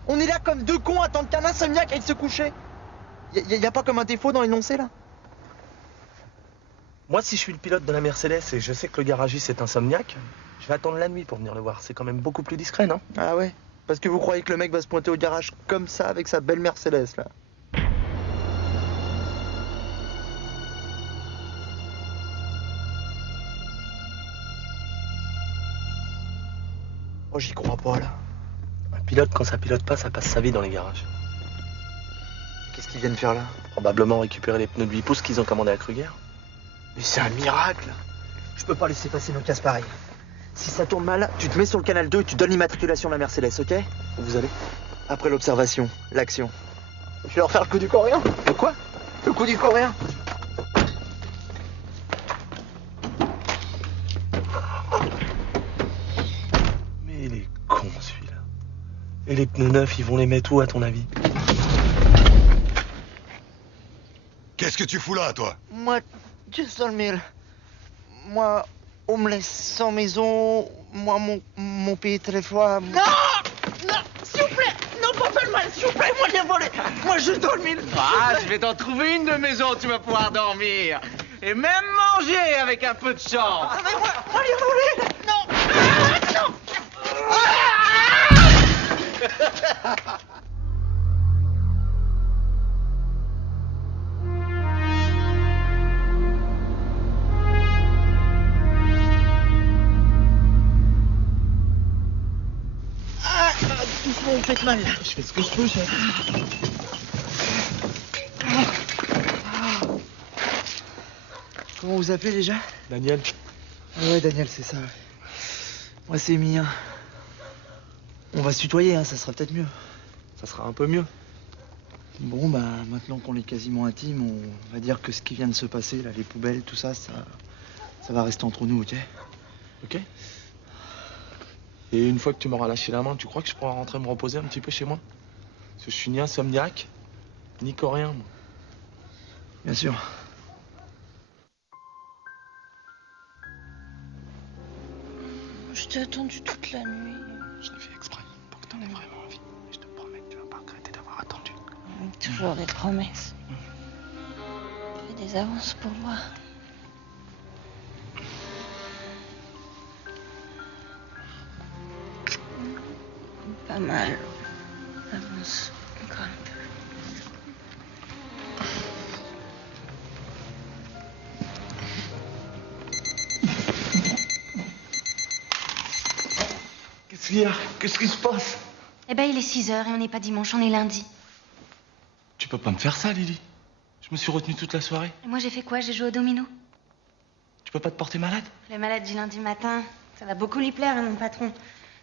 On est là comme 2 cons à attendre qu'un insomniaque aille se coucher. Y a pas comme un défaut dans l'énoncé, là? Moi, si je suis le pilote de la Mercedes et je sais que le garagiste est insomniaque, je vais attendre la nuit pour venir le voir. C'est quand même beaucoup plus discret, non? Ah ouais? Parce que vous croyez que le mec va se pointer au garage comme ça avec sa belle Mercedes, là? Oh, j'y crois pas, là. Un pilote, quand ça pilote pas, ça passe sa vie dans les garages. Qu'est-ce qu'ils viennent faire là? Probablement récupérer les pneus de 8 pouces qu'ils ont commandés à Kruger. Mais c'est un miracle! Je peux pas laisser passer nos casse pareils. Si ça tourne mal, tu te mets sur le canal 2 et tu donnes l'immatriculation de la Mercedes, ok? Où vous allez? Après l'observation, l'action. Je vais leur faire le coup du coréen. Le quoi? Le coup du coréen. Mais il est con celui-là. Et les pneus neufs, ils vont les mettre où à ton avis? Qu'est-ce que tu fous là, toi? Moi, juste dans le mille. Moi, on me laisse sans maison. Moi, mon pays très froid. Non! Non! S'il vous plaît! Non, pas faire mal, s'il vous plaît! Moi, j'ai volé! Moi, juste dans le mille! Ah, je vais t'en trouver une de maison où tu vas pouvoir dormir. Et même manger avec un peu de chance. Ah, mais moi, j'ai volé! Non! Ah, non! Doucement, vous faites mal là. Je fais ce que je peux, chef. Comment vous appelez déjà? Daniel. Ah ouais, Daniel, c'est ça. Moi, c'est Mien. On va se tutoyer, hein, ça sera peut-être mieux. Ça sera un peu mieux. Bon, bah, maintenant qu'on est quasiment intimes, on va dire que ce qui vient de se passer, là, les poubelles, tout ça, ça va rester entre nous, ok? Ok. Et une fois que tu m'auras lâché la main, tu crois que je pourrai rentrer me reposer un petit peu chez moi? Parce que je suis ni insomniaque, ni coréen, moi. Bien sûr. Je t'ai attendu toute la nuit. Je l'ai fait exprès pour que t'en aies vraiment envie. Et je te promets que tu vas pas regretter d'avoir attendu. Toujours des promesses. Fais des avances pour moi. Pas mal. Avance encore un peu. Qu'est-ce qu'il y a? Qu'est-ce qui se passe? Eh ben, il est 6h et on n'est pas dimanche, on est lundi. Tu peux pas me faire ça, Lily. Je me suis retenu toute la soirée. Et moi, j'ai fait quoi? J'ai joué au domino. Tu peux pas te porter malade? Le malade du lundi matin, ça va beaucoup lui plaire, hein, mon patron.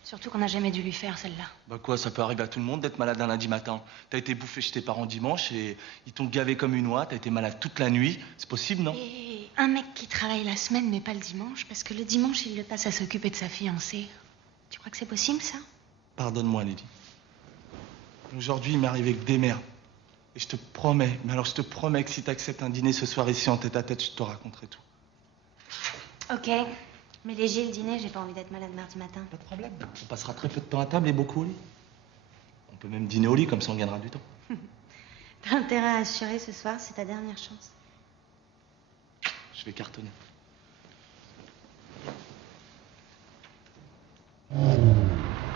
Surtout qu'on n'a jamais dû lui faire, celle-là. Bah quoi, ça peut arriver à tout le monde d'être malade un lundi matin. T'as été bouffé chez tes parents dimanche et ils t'ont gavé comme une oie, t'as été malade toute la nuit. C'est possible, non? Et un mec qui travaille la semaine, mais pas le dimanche, parce que le dimanche, il le passe à s'occuper de sa fiancée. Tu crois que c'est possible, ça? Pardonne-moi, Lily. Aujourd'hui, il m'est arrivé que des merdes. Et je te promets, mais alors je te promets que si t'acceptes un dîner ce soir ici en tête à tête, je te raconterai tout. Ok. Mais léger le dîner, j'ai pas envie d'être malade mardi matin. Pas de problème. On passera très peu de temps à table et beaucoup au lit. On peut même dîner au lit, comme ça on gagnera du temps. T'as intérêt à assurer ce soir, c'est ta dernière chance. Je vais cartonner.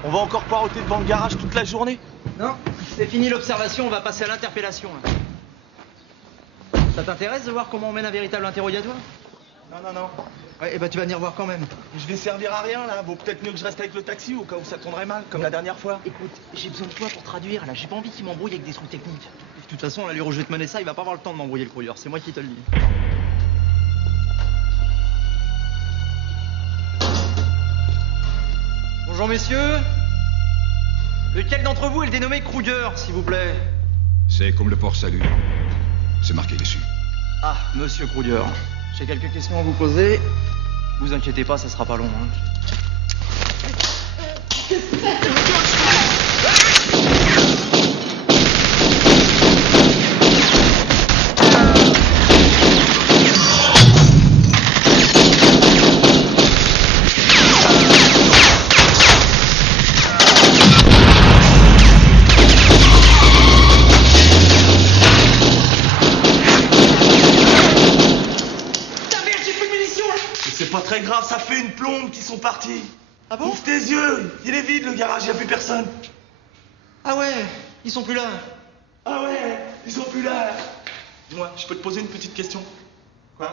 On va encore poireauter devant le garage toute la journée? Non, c'est fini l'observation, on va passer à l'interpellation. Là. Ça t'intéresse de voir comment on mène un véritable interrogatoire? Non. Ouais, et bah tu vas venir voir quand même. Je vais servir à rien là, vaut peut-être mieux que je reste avec le taxi au cas où ça tournerait mal, comme la dernière fois. Écoute, j'ai besoin de toi pour traduire, là, j'ai pas envie qu'il m'embrouille avec des trucs techniques. De toute façon, l'allure où je vais te mener ça, il va pas avoir le temps de m'embrouiller le grouilleur, c'est moi qui te le dis. Bonjour messieurs. Lequel d'entre vous est le dénommé Kruger, s'il vous plaît? C'est comme le port salut. C'est marqué dessus. Ah, monsieur Kruger. J'ai quelques questions à vous poser. Vous inquiétez pas, ça sera pas long. Hein. Pas très grave, ça fait une plombe qu'ils sont partis. Ah bon? Ouvre tes yeux, il est vide le garage, y a plus personne. Ah ouais, ils sont plus là. Ah ouais, ils sont plus là. Dis-moi, je peux te poser une petite question? Quoi?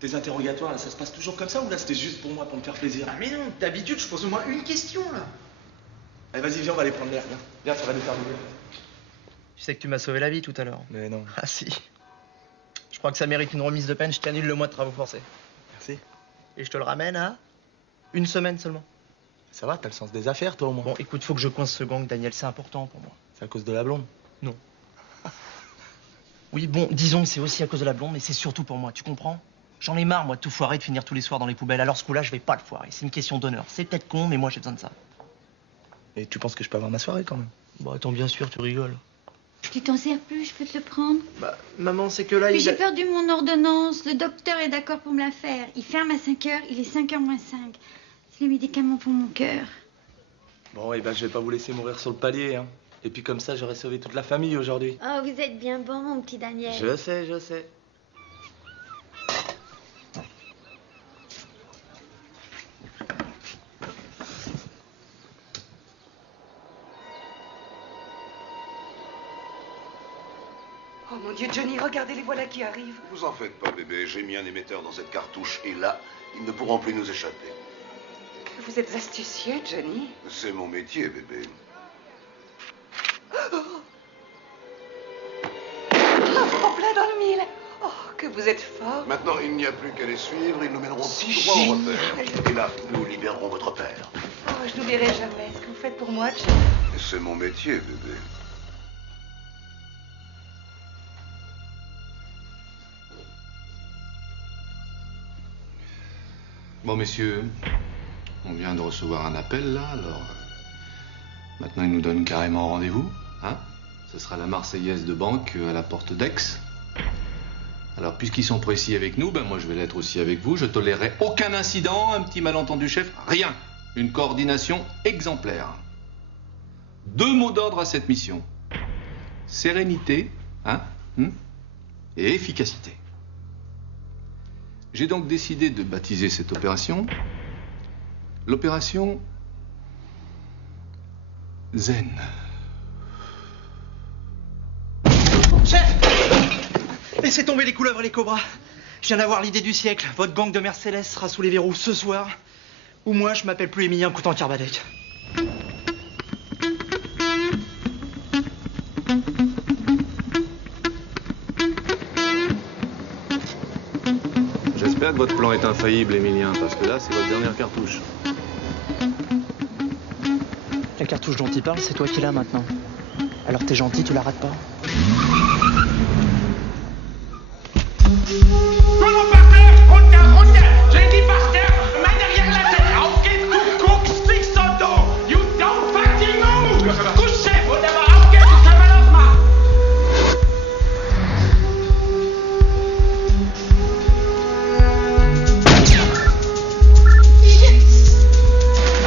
Tes interrogatoires, là, ça se passe toujours comme ça ou là c'était juste pour moi, pour me faire plaisir? Ah mais non, d'habitude je pose au moins une question là. Allez, vas-y, viens, on va aller prendre l'air, viens. Viens, ça va nous faire du bien. Tu sais que tu m'as sauvé la vie tout à l'heure. Mais non. Ah si. Je crois que ça mérite une remise de peine, je t'annule le mois de travaux forcés. Merci. Et je te le ramène à Une semaine seulement. Ça va, t'as le sens des affaires, toi, au moins. Bon, écoute, faut que je coince ce gang, Daniel, c'est important pour moi. C'est à cause de la blonde? Non. Oui, bon, disons que c'est aussi à cause de la blonde, mais c'est surtout pour moi, tu comprends? J'en ai marre, moi, de tout foirer, de finir tous les soirs dans les poubelles. Alors ce coup-là, je vais pas le foirer. C'est une question d'honneur. C'est peut-être con, mais moi, j'ai besoin de ça. Et tu penses que je peux avoir ma soirée, quand même? Bon, attends, bien sûr, tu rigoles. Tu t'en sers plus, je peux te le prendre. Bah, maman, c'est que là, Puis j'ai perdu mon ordonnance. Le docteur est d'accord pour me la faire. Il ferme à 5 heures, il est 5h moins 5. C'est les médicaments pour mon cœur. Bon, et ben, je vais pas vous laisser mourir sur le palier, hein. Et puis comme ça, j'aurais sauvé toute la famille aujourd'hui. Oh, vous êtes bien bon, mon petit Daniel. Je sais, je sais. Oh mon Dieu, Johnny, regardez les voilà qui arrivent. Vous en faites pas, bébé. J'ai mis un émetteur dans cette cartouche et là, ils ne pourront plus nous échapper. Vous êtes astucieux, Johnny. C'est mon métier, bébé. En plein dans le mille. Oh, que vous êtes fort. Maintenant, il n'y a plus qu'à les suivre. Ils nous mèneront tout droit au repère. Et là, nous libérerons votre père. Oh, je n'oublierai jamais ce que vous faites pour moi, Johnny. C'est mon métier, bébé. Bon, messieurs, on vient de recevoir un appel, là, alors... maintenant, ils nous donnent carrément rendez-vous, hein? Ce sera la Marseillaise de banque à la porte d'Aix. Alors, puisqu'ils sont précis avec nous, ben moi, je vais l'être aussi avec vous. Je tolérerai aucun incident, un petit malentendu, chef, rien. Une coordination exemplaire. 2 mots d'ordre à cette mission. Sérénité, hein, et efficacité. J'ai donc décidé de baptiser cette opération l'opération Zen. Chef! Laissez tomber les couleuvres et les cobras. Je viens d'avoir l'idée du siècle. Votre gang de Mercedes sera sous les verrous ce soir. Ou moi, je m'appelle plus Émilien Coutan Carbadec. J'espère que votre plan est infaillible, Émilien, parce que là, c'est votre dernière cartouche. La cartouche dont il parle, c'est toi qui l'as maintenant. Alors t'es gentil, tu la rates pas. J'ai dit par terre, main derrière la tête. Ok, cook, stick son dos. You don't fucking move. Couchez, vous n'avez ok, tu sais malheureusement.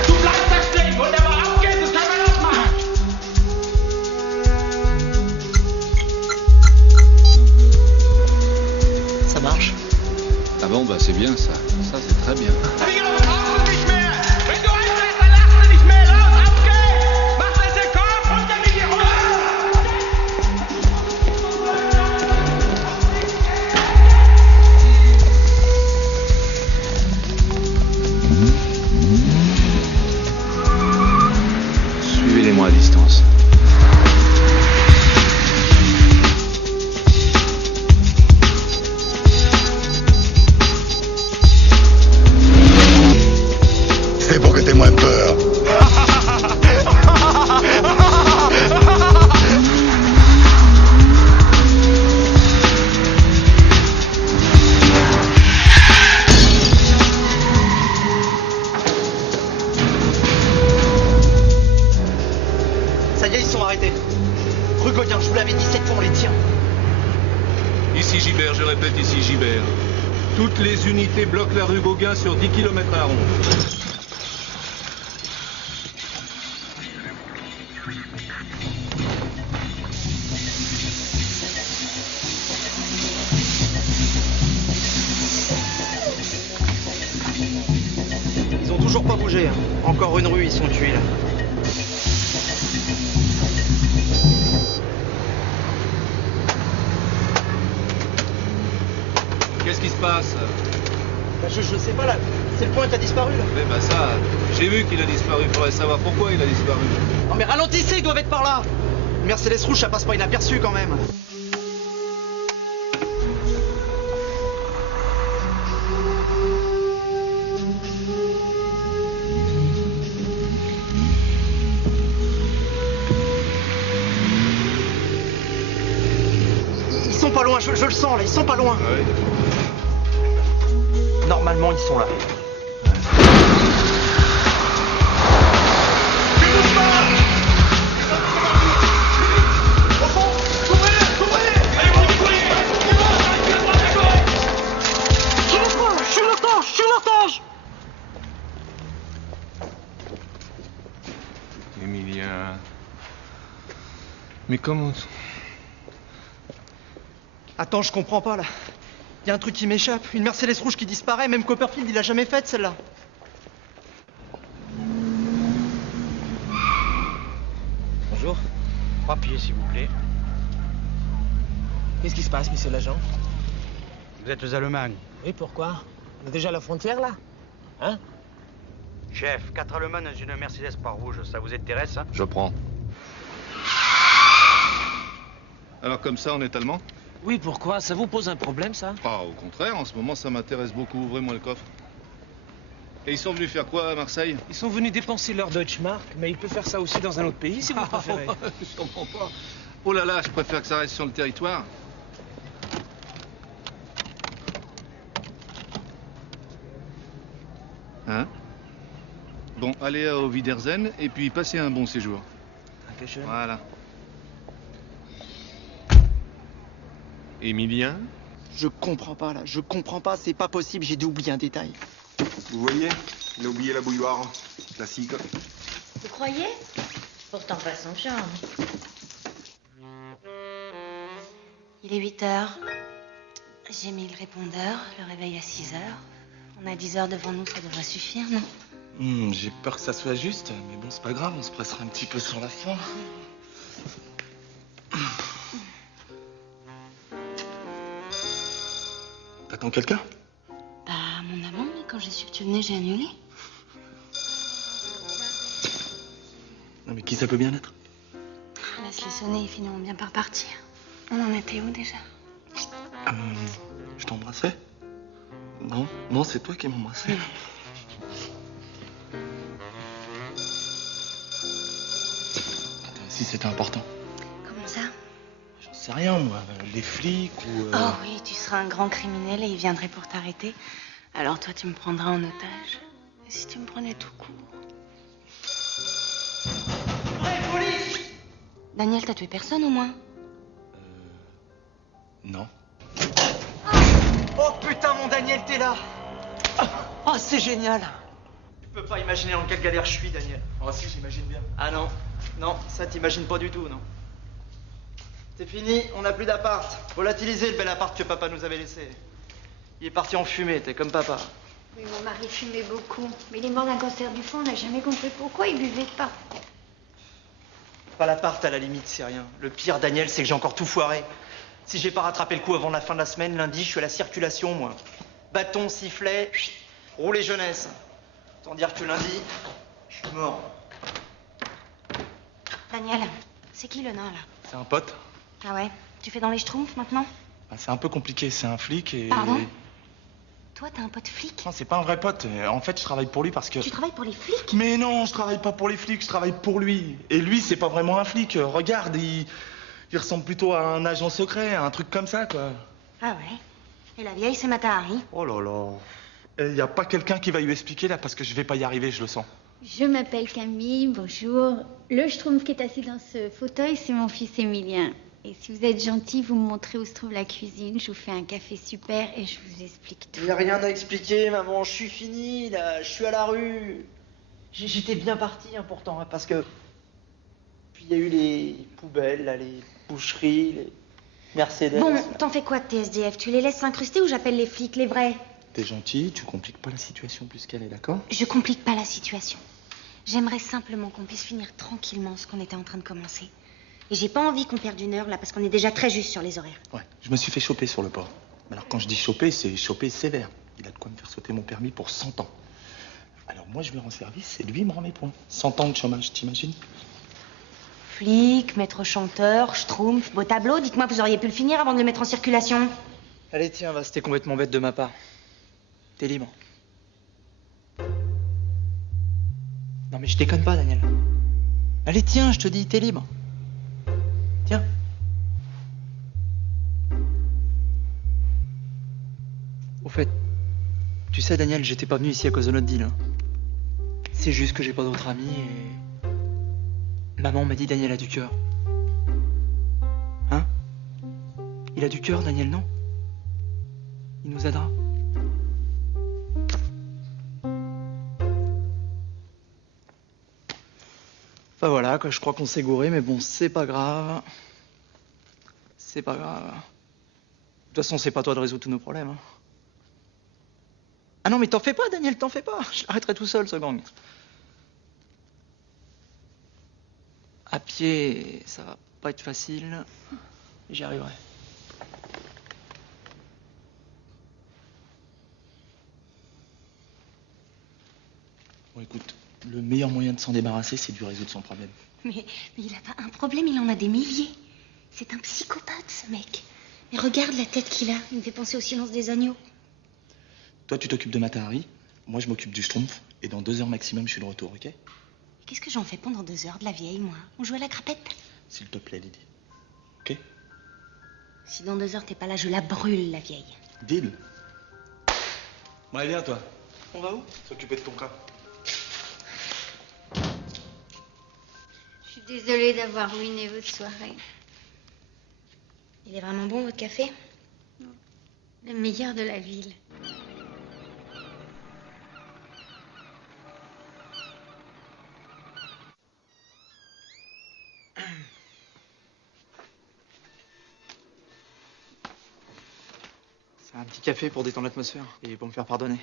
Tu bleibst da stehen, vous n'avez ok, tu sais malheureusement. Ça marche. Ah bon, bah c'est bien ça. Ça, c'est très bien. Suivez-les-moi à distance. C'est pour que t'aies moins peur. Ça y est, ils sont arrêtés. Rue Gauguin, je vous l'avais dit, cette fois on les tient. Ici Gibert, je répète, ici Gibert. Toutes les unités bloquent la rue Gauguin sur 10 km à ronde. Ils ont toujours pas bougé. Hein. Encore une rue, ils sont tués là. Qu'est-ce qui se passe? Bah, je sais pas là. C'est le point qui a disparu là. Eh ben ça, j'ai vu qu'il a disparu. Faudrait savoir pourquoi il a disparu. Non mais ralentissez, ils doivent être par là. Une Mercedes rouge, ça passe pas inaperçu quand même. loin, je le sens là, ils sont pas loin. Normalement, ils sont là. Je suis l'otage. Emilien. Mais comment... Attends, je comprends pas là. Y a un truc qui m'échappe, une Mercedes rouge qui disparaît, même Copperfield il a jamais faite celle-là. Bonjour. Papier, s'il vous plaît. Qu'est-ce qui se passe, monsieur l'agent? Vous êtes aux Allemands. Oui, pourquoi? On est déjà à la frontière, là? Hein? Chef, 4 Allemands dans une Mercedes pas rouge, ça vous intéresse? Hein? Je prends. Alors comme ça, on est allemand? Oui, pourquoi? Ça vous pose un problème, ça? Ah, au contraire, en ce moment, ça m'intéresse beaucoup. Ouvrez-moi le coffre. Et ils sont venus faire quoi à Marseille? Ils sont venus dépenser leur Deutschmark, mais ils peuvent faire ça aussi dans un autre pays, si vous préférez. Je comprends pas. Oh là là, je préfère que ça reste sur le territoire. Hein? Bon, allez au Wiedersehen et puis passez un bon séjour. Dankeschön. Voilà. Emilien? Je comprends pas là, je comprends pas, c'est pas possible, j'ai dû oublier un détail. Vous voyez, il a oublié la bouilloire. Classique. Vous croyez? Pourtant pas son charme. Il est 8 heures. J'ai mis le répondeur, le réveil à 6 heures. On a 10 heures devant nous, ça devrait suffire, non? J'ai peur que ça soit juste, mais bon, c'est pas grave, on se pressera un petit peu sur la fin. T'attends quelqu'un? Bah, mon amant, mais quand j'ai su que tu venais, j'ai annulé. Non, mais qui ça peut bien être? Laisse-les sonner, ils finiront bien par partir. On en était où déjà? Je t'embrassais? Non, non, c'est toi qui m'embrassais. Si c'était important. Comment ça? J'en sais rien, moi. Les flics ou... Oh oui, tu seras un grand criminel et ils viendraient pour t'arrêter. Alors toi, tu me prendras en otage. Et si tu me prenais tout court? Police! Daniel, t'as tué personne au moins? Non. Oh putain, mon Daniel, t'es là! Oh, c'est génial! Tu peux pas imaginer dans quelle galère je suis, Daniel. Oh si, j'imagine bien. Ah non, non, ça t'imagines pas du tout, non. C'est fini, on n'a plus d'appart. Volatiliser le bel appart que papa nous avait laissé. Il est parti en fumée, t'es comme papa. Oui, mon mari fumait beaucoup. Mais il est mort d'un cancer du foie, on n'a jamais compris pourquoi il buvait pas. Pas l'appart, à la limite, c'est rien. Le pire, Daniel, c'est que j'ai encore tout foiré. Si j'ai pas rattrapé le coup avant la fin de la semaine, lundi, je suis à la circulation, moi. Bâton, sifflet, rouler jeunesse. Autant dire que lundi, je suis mort. Daniel, c'est qui le nain là? C'est un pote. Ah ouais? Tu fais dans les schtroumpfs maintenant? Bah, c'est un peu compliqué, c'est un flic et... Pardon? Toi, t'as un pote flic? Non, c'est pas un vrai pote. En fait, je travaille pour lui parce que... Tu travailles pour les flics? Mais non, je travaille pas pour les flics, je travaille pour lui. Et lui, c'est pas vraiment un flic. Regarde, il ressemble plutôt à un agent secret, un truc comme ça, quoi. Ah ouais? Et la vieille, c'est Mata Hari? Oh là là. Il y a pas quelqu'un qui va lui expliquer, là, parce que je vais pas y arriver, je le sens. Je m'appelle Camille, bonjour. Le Schtroumpf qui est assis dans ce fauteuil, c'est mon fils Emilien. Et si vous êtes gentil, vous me montrez où se trouve la cuisine. Je vous fais un café super et je vous explique tout. Il n'y a rien à expliquer, maman. Je suis fini, là. Je suis à la rue. J'étais bien parti, hein, pourtant, hein, parce que... Puis il y a eu les poubelles, là, les boucheries, les Mercedes. Bon, t'en fais quoi de tes SDF? Tu les laisses s'incruster ou j'appelle les flics, les vrais? T'es gentil, tu compliques pas la situation plus qu'elle est, d'accord? Je complique pas la situation. J'aimerais simplement qu'on puisse finir tranquillement ce qu'on était en train de commencer. Et j'ai pas envie qu'on perde une heure, là, parce qu'on est déjà très juste sur les horaires. Ouais, je me suis fait choper sur le port. Mais alors, quand je dis choper, c'est choper sévère. Il a de quoi me faire sauter mon permis pour 100 ans. Alors, moi, je lui rends service et lui, il me rend mes points. 100 ans de chômage, t'imagines? Flic, maître chanteur, schtroumpf, beau tableau. Dites-moi, vous auriez pu le finir avant de le mettre en circulation. Allez, tiens, va, c'était complètement bête de ma part. T'es libre. Non, mais je déconne pas, Daniel. Allez, tiens, je te dis, t'es libre. Tiens. Au fait, tu sais, Daniel, j'étais pas venu ici à cause de notre deal. Hein. C'est juste que j'ai pas d'autres amis et... Maman m'a dit Daniel a du cœur. Hein? Il a du cœur, Daniel, non? Il nous aidera. Enfin voilà, quoi, je crois qu'on s'est gouré, mais bon, c'est pas grave. C'est pas grave. De toute façon, c'est pas toi de résoudre tous nos problèmes. Hein. Ah non, mais t'en fais pas, Daniel, t'en fais pas. Je l'arrêterai tout seul, ce gang. À pied, ça va pas être facile. J'y arriverai. Bon, écoute, le meilleur moyen de s'en débarrasser, c'est de lui résoudre son problème. Mais il a pas un problème, il en a des milliers. C'est un psychopathe, ce mec. Mais regarde la tête qu'il a. Il me fait penser au silence des agneaux. Toi, tu t'occupes de Matahari, moi, je m'occupe du Schtroumpf, et dans 2 heures maximum, je suis de retour, ok? Qu'est-ce que j'en fais pendant 2 heures de la vieille, moi? On joue à la crapette? S'il te plaît, Lydie. Ok? Si dans 2 heures, t'es pas là, je la brûle, la vieille. Deal. Bon, allez, viens, toi. On va où? S'occuper de ton cas. Je suis désolée d'avoir ruiné votre soirée. Il est vraiment bon, votre café? Le meilleur de la ville. C'est un petit café pour détendre l'atmosphère et pour me faire pardonner.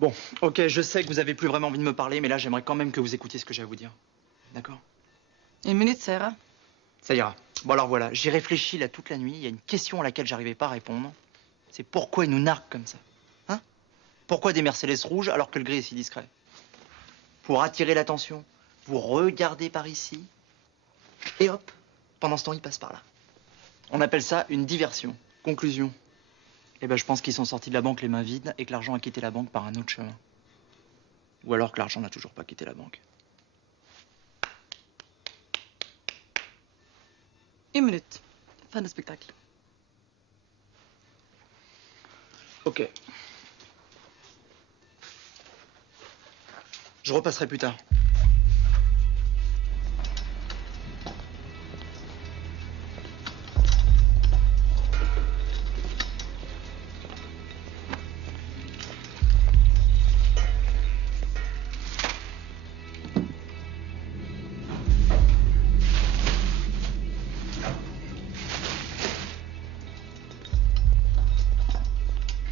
Bon, ok, je sais que vous avez plus vraiment envie de me parler, mais là, j'aimerais quand même que vous écoutiez ce que j'ai à vous dire. D'accord? 1 minute, ça ira. Ça ira. Bon, alors voilà, j'y réfléchis là toute la nuit. Il y a une question à laquelle j'arrivais pas à répondre. C'est pourquoi ils nous narguent comme ça? Hein? Pourquoi des Mercedes rouges alors que le gris est si discret? Pour attirer l'attention. Vous regardez par ici. Et hop, pendant ce temps, ils passent par là. On appelle ça une diversion. Conclusion. Eh ben, je pense qu'ils sont sortis de la banque les mains vides et que l'argent a quitté la banque par un autre chemin. Ou alors que l'argent n'a toujours pas quitté la banque. 1 minute. Fin de spectacle. Ok. Je repasserai plus tard.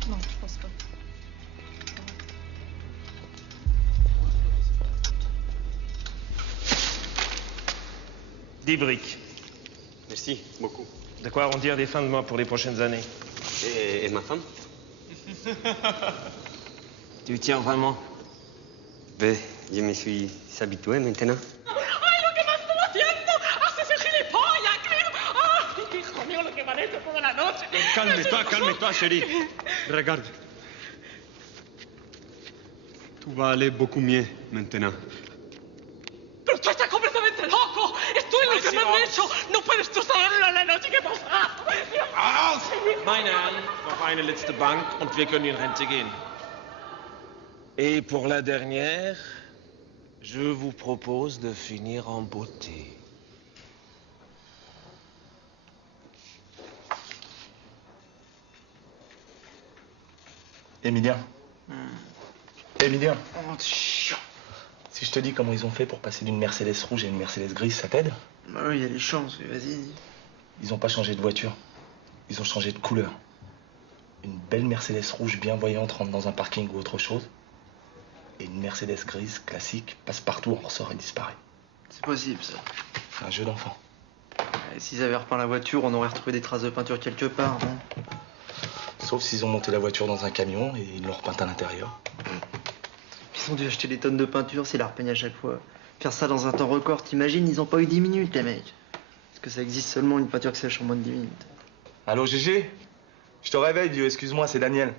Non, je pense pas. Des briques. Merci, beaucoup. De quoi arrondir les fins de mois pour les prochaines années. Et ma femme? Tu tiens vraiment? Ben, je me suis habitué maintenant. ¡Ay, lo que más estoy haciendo! ¡Haces el gilipollas, Cleo! ¡Ay, hijo mío, lo que me han hecho toda la noche! Calme-toi, chérie. Regarde. Tout va aller beaucoup mieux maintenant. ¡Pero tú estás completamente loco! ¡Estoy en lo que me han hecho! ¡No puedes tú saberlo en la noche que pasa! Aus! Meine Herren, noch eine letzte Bank und wir können in Rente gehen. Et pour la dernière, je vous propose de finir en beauté. Emilien. Emilien. Si je te dis comment ils ont fait pour passer d'une Mercedes rouge à une Mercedes grise, ça t'aide? Bah oui, il y a les chances, mais vas-y. Ils ont pas changé de voiture. Ils ont changé de couleur. Une belle Mercedes rouge bien voyante rentre dans un parking ou autre chose. Et une Mercedes grise classique passe partout, en ressort et disparaît. C'est possible, ça. C'est un jeu d'enfant. Et s'ils avaient repeint la voiture, on aurait retrouvé des traces de peinture quelque part, non? Sauf s'ils ont monté la voiture dans un camion et ils l'ont repeinte à l'intérieur. Ils ont dû acheter des tonnes de peinture s'ils la repeignent à chaque fois. Faire ça dans un temps record, t'imagines, ils ont pas eu 10 minutes, les mecs. Parce que ça existe seulement une peinture qui sèche en moins de 10 minutes. Allô, Gégé? Je te réveille, vieux, excuse-moi, c'est Daniel.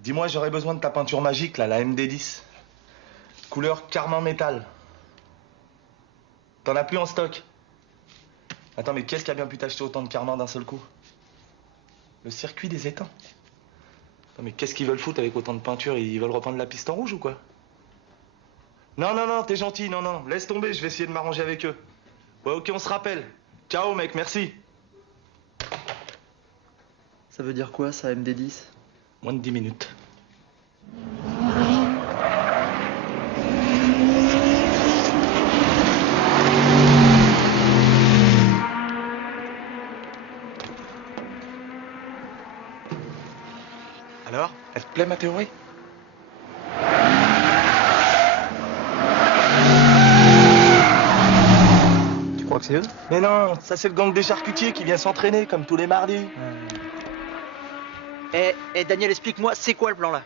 Dis-moi, j'aurais besoin de ta peinture magique, là, la MD10. Couleur carmin métal. T'en as plus en stock? Attends, mais qu'est-ce qui a bien pu t'acheter autant de karma d'un seul coup? Le circuit des étangs. Attends, mais qu'est-ce qu'ils veulent foutre avec autant de peinture? Ils veulent repeindre la piste en rouge ou quoi? Non, non, non, t'es gentil, non, non, laisse tomber, je vais essayer de m'arranger avec eux. Ouais, ok, on se rappelle. Ciao, mec, merci. Ça veut dire quoi, ça, MD10? Moins de 10 minutes. Alors, elle te plaît ma théorie? Tu crois que c'est eux? Mais non, ça c'est le gang des charcutiers qui vient s'entraîner comme tous les mardis. Daniel, explique-moi, c'est quoi le plan là?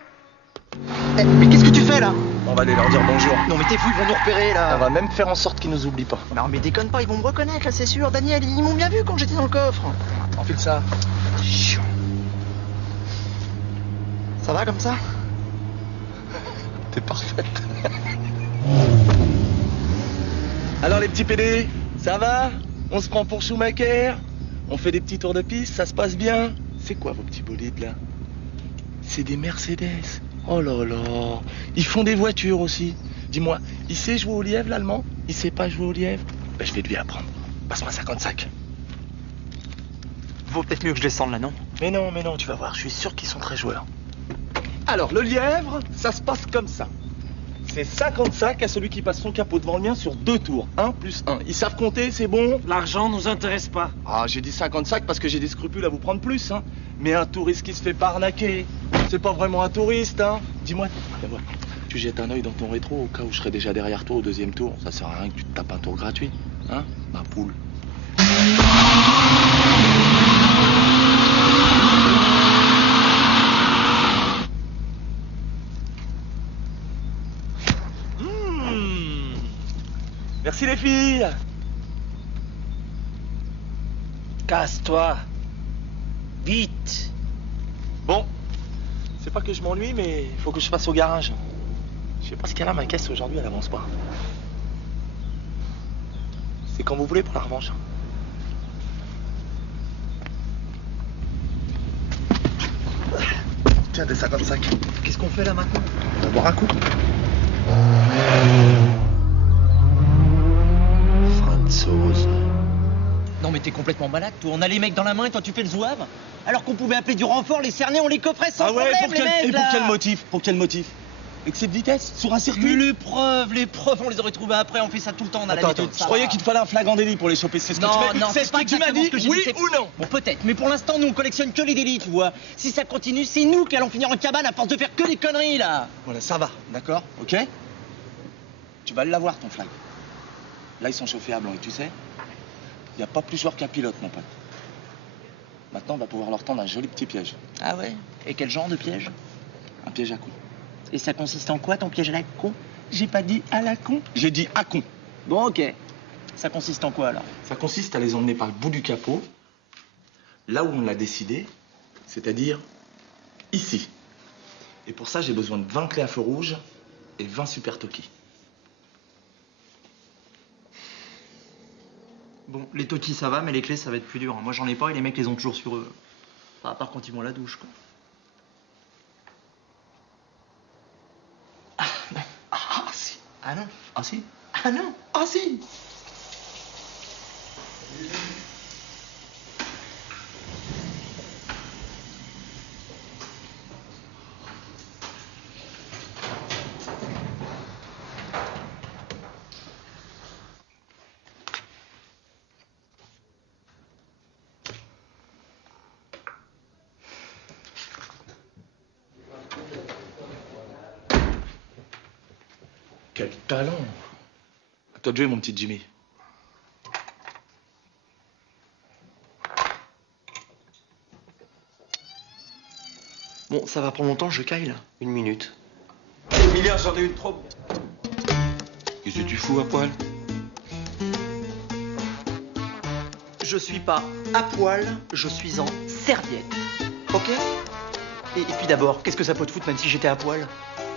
Mais qu'est-ce que tu fais là? On va aller leur dire bonjour. Non mais t'es fou, ils vont nous repérer là. On va même faire en sorte qu'ils nous oublient pas. Non mais déconne pas, ils vont me reconnaître là, c'est sûr. Daniel, ils m'ont bien vu quand j'étais dans le coffre. Enfile ça. Chiant. Ça va comme ça? T'es parfaite. Alors les petits PD, ça va? On se prend pour Schumacher? On fait des petits tours de piste, ça se passe bien? C'est quoi vos petits bolides là? C'est des Mercedes. Oh là là. Ils font des voitures aussi. Dis-moi, il sait jouer au lièvre l'allemand? Il sait pas jouer au lièvre? Ben je vais lui apprendre. Passe-moi 55. Vaut peut-être mieux que je descende là, non? Mais non, tu vas voir, je suis sûr qu'ils sont très joueurs. Alors, le lièvre, ça se passe comme ça. C'est 55 à celui qui passe son capot devant le mien sur 2 tours. 1 plus 1. Ils savent compter, c'est bon? L'argent nous intéresse pas. Ah, j'ai dit 55 parce que j'ai des scrupules à vous prendre plus, hein. Mais un touriste qui se fait pas arnaquer, c'est pas vraiment un touriste, hein. Dis-moi, tu jettes un œil dans ton rétro au cas où je serais déjà derrière toi au 2e tour. Ça sert à rien que tu te tapes un tour gratuit, hein, ma poule. Merci les filles. Casse-toi. Vite. Bon, c'est pas que je m'ennuie, mais il faut que je passe au garage. Je sais pas ce qu'elle a, ma caisse aujourd'hui, elle avance pas. C'est quand vous voulez pour la revanche. Tiens, des 55. Qu'est-ce qu'on fait là maintenant? On va boire un coup. Franzose. Non mais t'es complètement malade, toi. On a les mecs dans la main et toi tu fais le zouave? Alors qu'on pouvait appeler du renfort, les cernés, on les coffrait sans problème, les mecs, et là. pour quel motif? Excès de vitesse sur un circuit? Mais les preuves, on les aurait trouvées après, on fait ça tout le temps, on a l'habitude. Je croyais qu'il te fallait un flagrant délit pour les choper, c'est ce que tu m'as dit? C'est ce que tu m'as dit, oui ou non? Bon, peut-être, mais pour l'instant, nous, on collectionne que les délits, tu vois. Si ça continue, c'est nous qui allons finir en cabane à force de faire que des conneries, là. Voilà, ça va, d'accord, ok? Tu vas l'avoir, ton flag. Là, ils sont chauffés à blanc, et tu sais, il n'y a pas plus joueur qu'un pilote, mon pote. Maintenant, on va pouvoir leur tendre un joli petit piège. Ah ouais? Et quel genre de piège? Un piège à con. Et ça consiste en quoi, ton piège à la con? J'ai pas dit à la con. J'ai dit à con. Bon, ok. Ça consiste en quoi, alors? Ça consiste à les emmener par le bout du capot, là où on l'a décidé, c'est-à-dire ici. Et pour ça, j'ai besoin de 20 clés à feu rouge et 20 super Toki. Bon, les Toki ça va, mais les clés ça va être plus dur. Moi j'en ai pas et les mecs les ont toujours sur eux. Enfin, à part quand ils vont à la douche, quoi. Ah si. Ah non. Ah si. Ah non. Ah si. Quel talent! À toi de jouer, mon petit Jimmy. Bon, ça va prendre longtemps, je caille là. 1 minute. Emilia, j'en ai eu trop. Qu'est-ce que tu fous à poil? Je suis pas à poil, je suis en serviette. Ok? Et puis d'abord, qu'est-ce que ça peut te foutre même si j'étais à poil?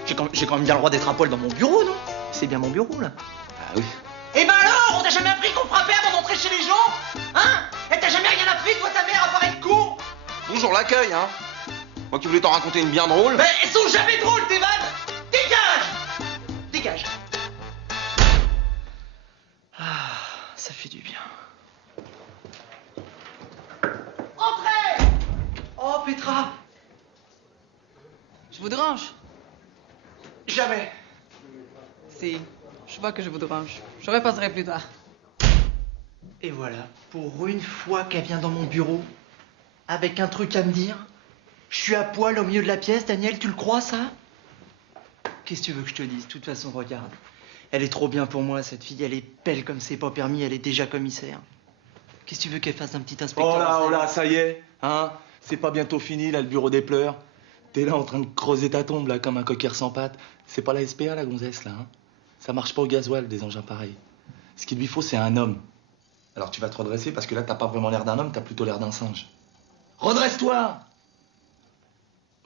J'ai quand même bien le droit d'être à poil dans mon bureau, non? C'est bien mon bureau, là. Ah oui. Eh ben alors, on t'a jamais appris qu'on frappait avant d'entrer rentrer chez les gens? Hein? Et t'as jamais rien appris, toi, ta mère, à part être con? Bonjour l'accueil, hein. Moi qui voulais t'en raconter une bien drôle. Mais elles sont jamais drôles, tes vannes! Dégage! Dégage! Ah, ça fait du bien. Entrez! Oh, Petra! Je vous dérange? Jamais. Si, je vois que je vous dérange. Je repasserai plus tard. Et voilà, pour une fois qu'elle vient dans mon bureau, avec un truc à me dire, je suis à poil au milieu de la pièce, Daniel, tu le crois ça? Qu'est-ce que tu veux que je te dise? De toute façon, regarde. Elle est trop bien pour moi, cette fille, elle est belle comme c'est pas permis, elle est déjà commissaire. Qu'est-ce que tu veux qu'elle fasse d'un petit inspecteur? Oh là, ça y est, hein? C'est pas bientôt fini, là, le bureau des pleurs. T'es là en train de creuser ta tombe, là, comme un coquillard sans pattes. C'est pas la SPA, la gonzesse, là, hein? Ça marche pas au gasoil, des engins pareils. Ce qu'il lui faut, c'est un homme. Alors tu vas te redresser, parce que là, t'as pas vraiment l'air d'un homme, t'as plutôt l'air d'un singe. Redresse-toi!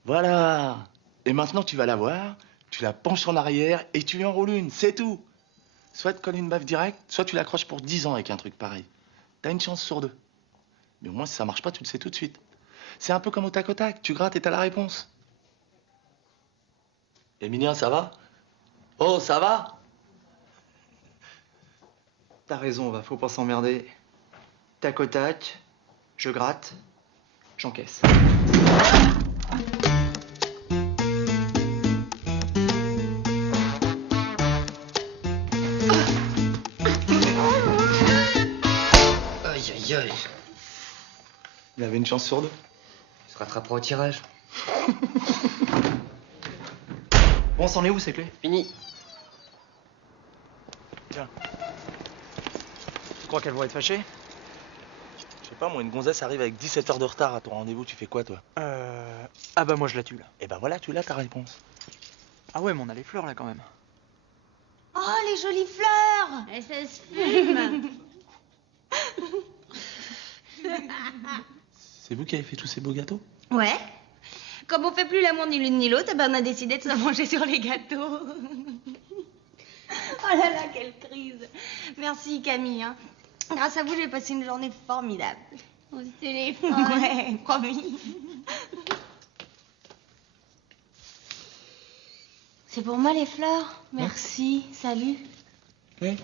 Voilà! Et maintenant, tu vas la voir, tu la penches en arrière et tu lui enroules une, c'est tout. Soit tu colles une baffe directe, soit tu l'accroches pour 10 ans avec un truc pareil. T'as une chance sur 2. Mais au moins, si ça marche pas, tu le sais tout de suite. C'est un peu comme au tac au tac, tu grattes et t'as la réponse. Emilien, ça va? Oh, ça va? T'as raison, va, faut pas s'emmerder. Tac au tac, je gratte, j'encaisse. Aïe, aïe, aïe. Il avait une chance sur 2. Il se rattrapera au tirage. Bon, c'en est où ces clés? Fini. Tiens. Tu crois qu'elles vont être fâchées? Je sais pas, moi, une gonzesse arrive avec 17 heures de retard à ton rendez-vous, tu fais quoi, toi? Ah bah moi je la tue là. Eh ben voilà, tu l'as ta réponse. Ah ouais, mais on a les fleurs là quand même. Oh, les jolies fleurs! Et ça se fume! C'est vous qui avez fait tous ces beaux gâteaux? Ouais. Comme on fait plus l'amour ni l'une ni l'autre, ben on a décidé de se manger sur les gâteaux. Oh là là, quelle crise. Merci Camille. Hein. Grâce à vous, j'ai passé une journée formidable. Au téléphone. Ouais, promis. C'est pour moi les fleurs. Merci. Salut. Tu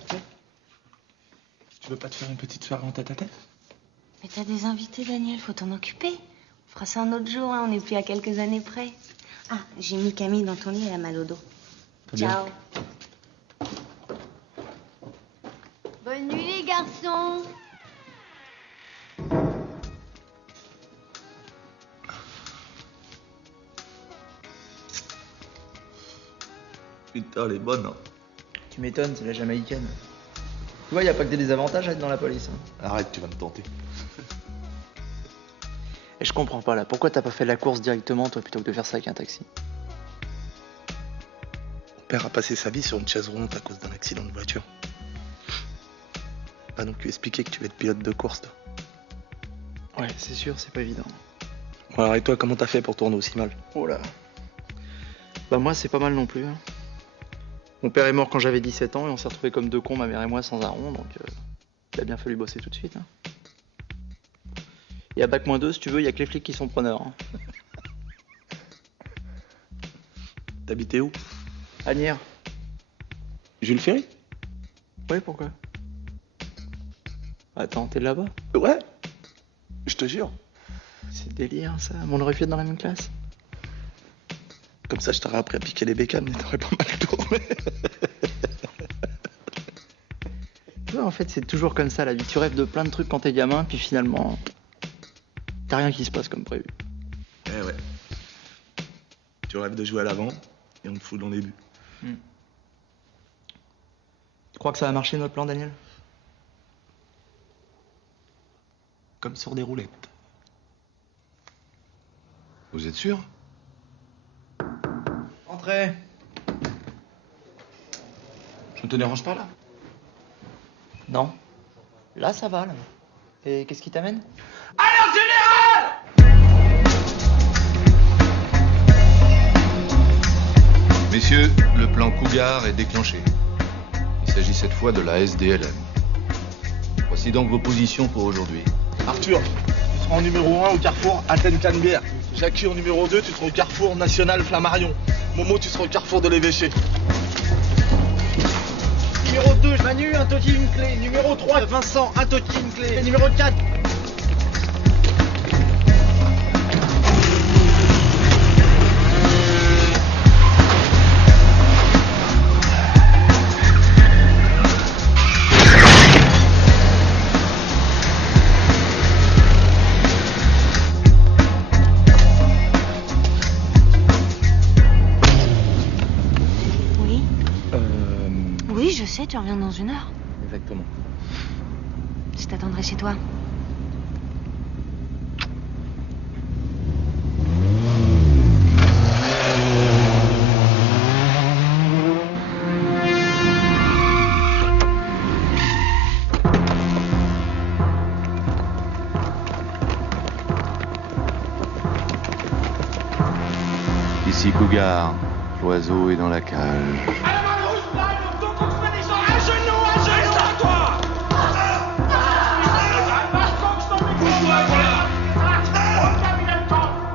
veux pas te faire une petite soirée en tête-à-tête? Mais t'as des invités, Daniel, faut t'en occuper. On fera ça un autre jour, hein. On n'est plus à quelques années près. Ah, j'ai mis Camille dans ton lit, elle a mal au dos. Très bien. Ciao. Bonne nuit, les garçons. Putain, elle est bonne, hein. Tu m'étonnes, c'est la jamaïcaine. Tu vois, y a pas que des désavantages à être dans la police. Hein. Arrête, tu vas me tenter. Et je comprends pas là, pourquoi t'as pas fait la course directement toi plutôt que de faire ça avec un taxi? Mon père a passé sa vie sur une chaise roulante à cause d'un accident de voiture. Pas non plus expliquer que tu veux être pilote de course, toi. Ouais, c'est sûr, c'est pas évident. Bon, alors et toi, comment t'as fait pour tourner aussi mal? Oh là. Bah moi, c'est pas mal non plus. Hein. Mon père est mort quand j'avais 17 ans et on s'est retrouvés comme deux cons, ma mère et moi, sans un rond, donc il a bien fallu bosser tout de suite. Hein. Et à Bac-2, si tu veux, il y a que les flics qui sont preneurs. Hein. T'habitais où? Agnières. Jules Ferry? Ouais, pourquoi? Attends, t'es là-bas? Ouais, je te jure. C'est délire ça, on aurait pu être dans la même classe. Comme ça, je t'aurais appris à piquer les bécanes, mais t'aurais pas mal tourné. Ouais, en fait, c'est toujours comme ça la vie. Tu rêves de plein de trucs quand t'es gamin, puis finalement, t'as rien qui se passe comme prévu. Eh ouais. Tu rêves de jouer à l'avant, et on te fout dans les buts. Tu crois que ça va marcher notre plan, Daniel? Comme sur des roulettes. Vous êtes sûr? Entrez. Je ne te dérange pas là? Non. Là, ça va, là. Et qu'est-ce qui t'amène? Alors, général! Messieurs, le plan Cougar est déclenché. Il s'agit cette fois de la SDLM. Voici donc vos positions pour aujourd'hui. Arthur, tu seras en numéro 1 au carrefour Athènes-Canebière. Jackie en numéro 2, tu seras au carrefour National Flammarion. Momo, tu seras au carrefour de l'Évêché. Numéro 2, Manu, un toki, une clé. Numéro 3, Vincent, un toki, une clé. Et numéro 4. Oui, je sais, tu reviens dans 1 heure. Exactement. Je t'attendrai chez toi. Ici Cougar. L'oiseau est dans la cage.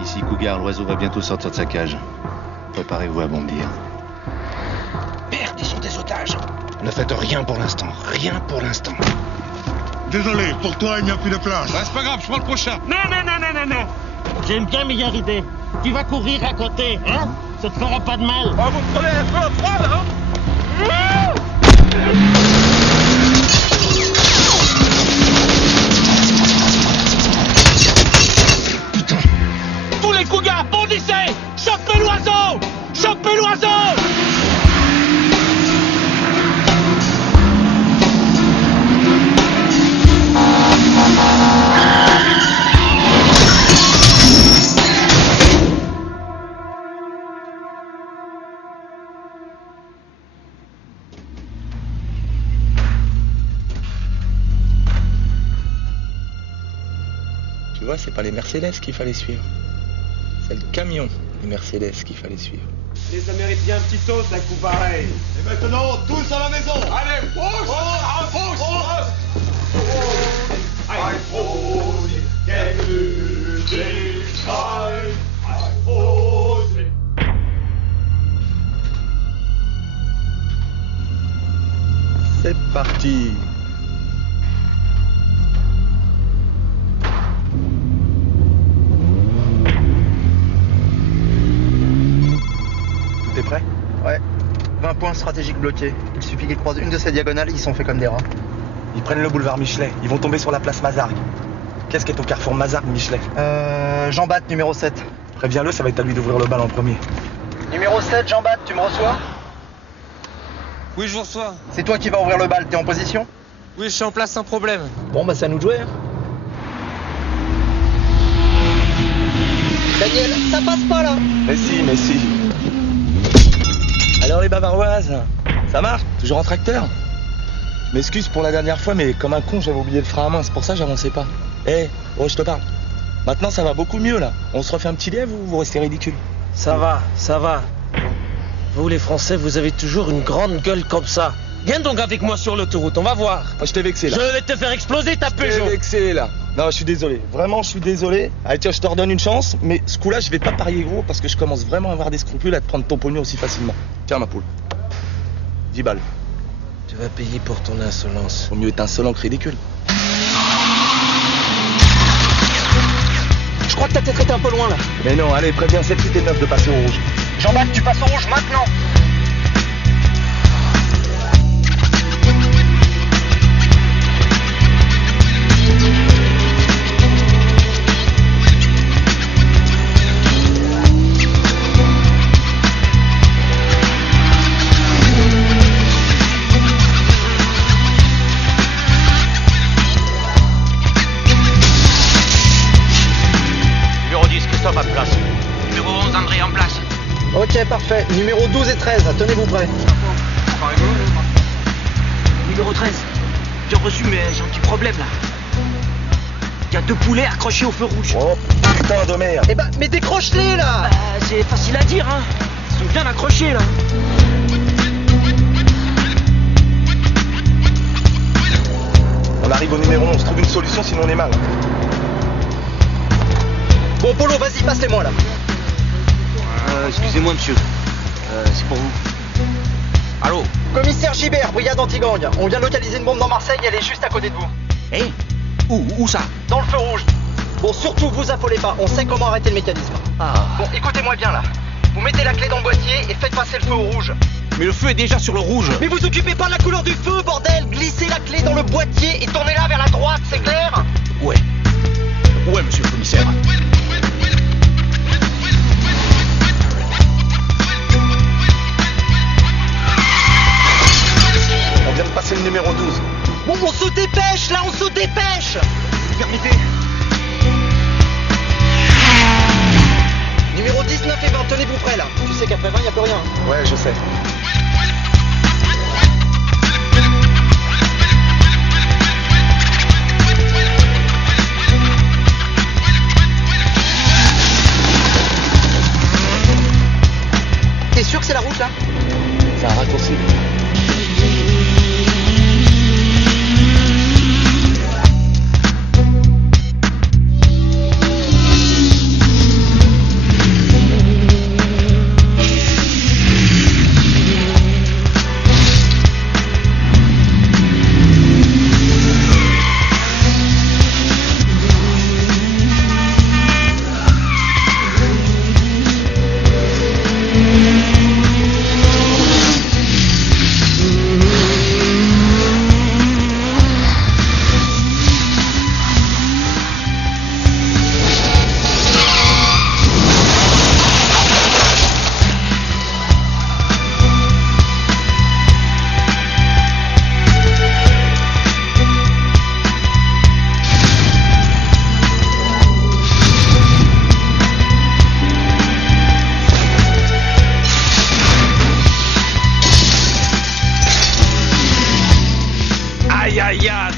Ici Cougar, l'oiseau va bientôt sortir de sa cage. Préparez-vous à bondir. Merde, ils sont des otages. Ne faites rien pour l'instant. Rien pour l'instant. Désolé, pour toi, il n'y a plus de place. C'est pas grave, je prends le prochain. Non. J'ai une bien meilleure idée. Tu vas courir à côté, hein? Ça te fera pas de mal. Oh, vous me prenez un peu à froid, là, hein? Tous les cougars, bondissez! Chopez l'oiseau! Chopez l'oiseau! Tu vois, c'est pas les Mercedes qu'il fallait suivre. C'est le camion des Mercedes qu'il fallait suivre. Et ça mérite bien un petit toast, un coup pareil. Et maintenant, tous à la maison. Allez, pousse! C'est parti. T'es prêt? Ouais. 20 points stratégiques bloqués. Il suffit qu'ils croisent une de ces diagonales, ils sont faits comme des rats. Ils prennent le boulevard Michelet. Ils vont tomber sur la place Mazargues. Qu'est-ce qui est au carrefour Mazargues-Michelet? Jean-Bapt, numéro 7. Préviens-le, ça va être à lui d'ouvrir le bal en premier. Numéro 7, Jean-Bapt, tu me reçois? Oui, je vous reçois. C'est toi qui vas ouvrir le bal, t'es en position? Oui, je suis en place sans problème. Bon, bah c'est à nous de jouer. Daniel, ça passe pas là! Mais si. Alors les bavaroises, ça marche? Toujours en tracteur? M'excuse pour la dernière fois, mais comme un con, j'avais oublié le frein à main, c'est pour ça que j'avançais pas. Je te parle. Maintenant, ça va beaucoup mieux, là. On se refait un petit lièvre ou vous restez ridicule? Ça va. Vous, les Français, vous avez toujours une grande gueule comme ça. Viens donc avec moi sur l'autoroute, on va voir. Je t'ai vexé, là. Je vais te faire exploser ta Peugeot. Je t'ai vexé, là. Non, je suis désolé. Vraiment, je suis désolé. Allez, tiens, je te redonne une chance, mais ce coup-là, je vais pas parier gros parce que je commence vraiment à avoir des scrupules à te prendre ton pognon aussi facilement. Tiens, ma poule. 10 balles. Tu vas payer pour ton insolence. Vaut mieux être insolent que ridicule. Je crois que t'as peut-être été un peu loin là. Mais non, allez, préviens cette petite et neuf de passer au rouge. Jean-Bapt, tu passes au rouge maintenant. Ok, parfait. Numéro 12 et 13, tenez-vous prêts. Numéro 13, j'ai reçu, mais j'ai un petit problème là. Il y a 2 poulets accrochés au feu rouge. Oh putain de merde. Eh ben, mais décroche-les là. C'est facile à dire, hein. Ils sont bien accrochés là. On arrive arrive au numéro 11. Trouve une solution, sinon on est mal. Bon, Polo, vas-y, passe-les-moi là. Excusez-moi, monsieur. C'est pour vous. Allô? Commissaire Gibert, brigade anti-gang. On vient de localiser une bombe dans Marseille, elle est juste à côté de vous. Eh? Où ça? Dans le feu rouge. Bon, surtout, vous affolez pas, on sait comment arrêter le mécanisme. Bon, écoutez-moi bien là. Vous mettez la clé dans le boîtier et faites passer le feu au rouge. Mais le feu est déjà sur le rouge. Mais vous occupez pas de la couleur du feu, bordel! Glissez la clé dans le boîtier et tournez-la vers la droite, c'est clair? Ouais, monsieur le commissaire. On vient de passer le numéro 12. Bon, on se dépêche, là, on se dépêche! Permettez. Numéro 19 et 20, tenez-vous prêts, là. Tu sais qu'après 20, y a plus rien. Ouais, je sais. T'es sûr que c'est la route, là? C'est un raccourci.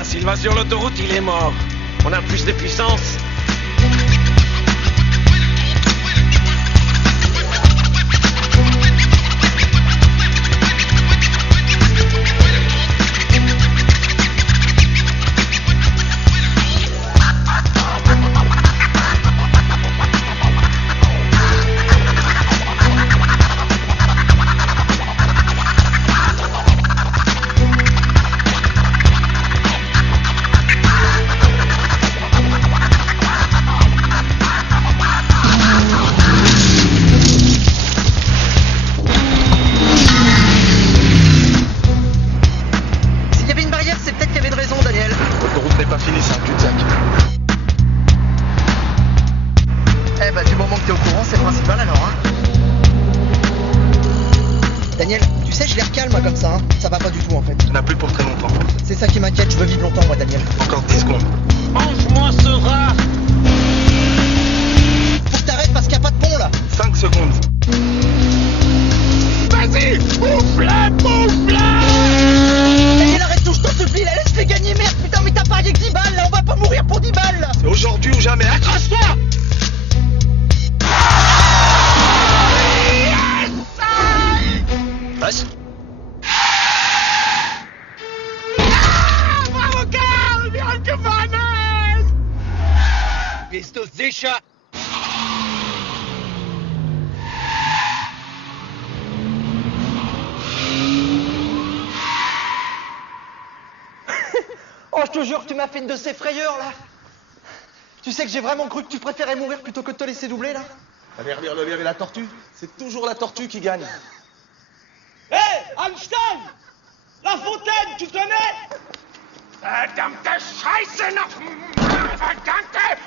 S'il va sur l'autoroute, il est mort. On a plus de puissance. Daniel, tu sais, je l'air calme moi comme ça, hein. Ça va pas du tout en fait. On n'a plus pour très longtemps. C'est ça qui m'inquiète, je veux vivre longtemps moi, Daniel. Encore 10 secondes. Mange-moi ce rat! Faut que t'arrêtes parce qu'il n'y a pas de pont là. 5 secondes. Vas-y, bouffe-la, bouffe-la! Daniel, arrête tout, je t'en supplie, là, laisse-les gagner, merde, putain, mais t'as parié que 10 balles là, on va pas mourir pour 10 balles là. C'est aujourd'hui ou jamais, accroche-toi! Passe. Bravo, Karl! Wir haben gewonnen! Bist du sicher? Oh, je te jure que tu m'as fait une de ces frayeurs là. Tu sais que j'ai vraiment cru que tu préférais mourir plutôt que de te laisser doubler là. Allez, regardez la tortue. C'est toujours la tortue qui gagne. Hé, Einstein! La Fontaine, tu connais? Verdammte Scheiße noch! Verdammte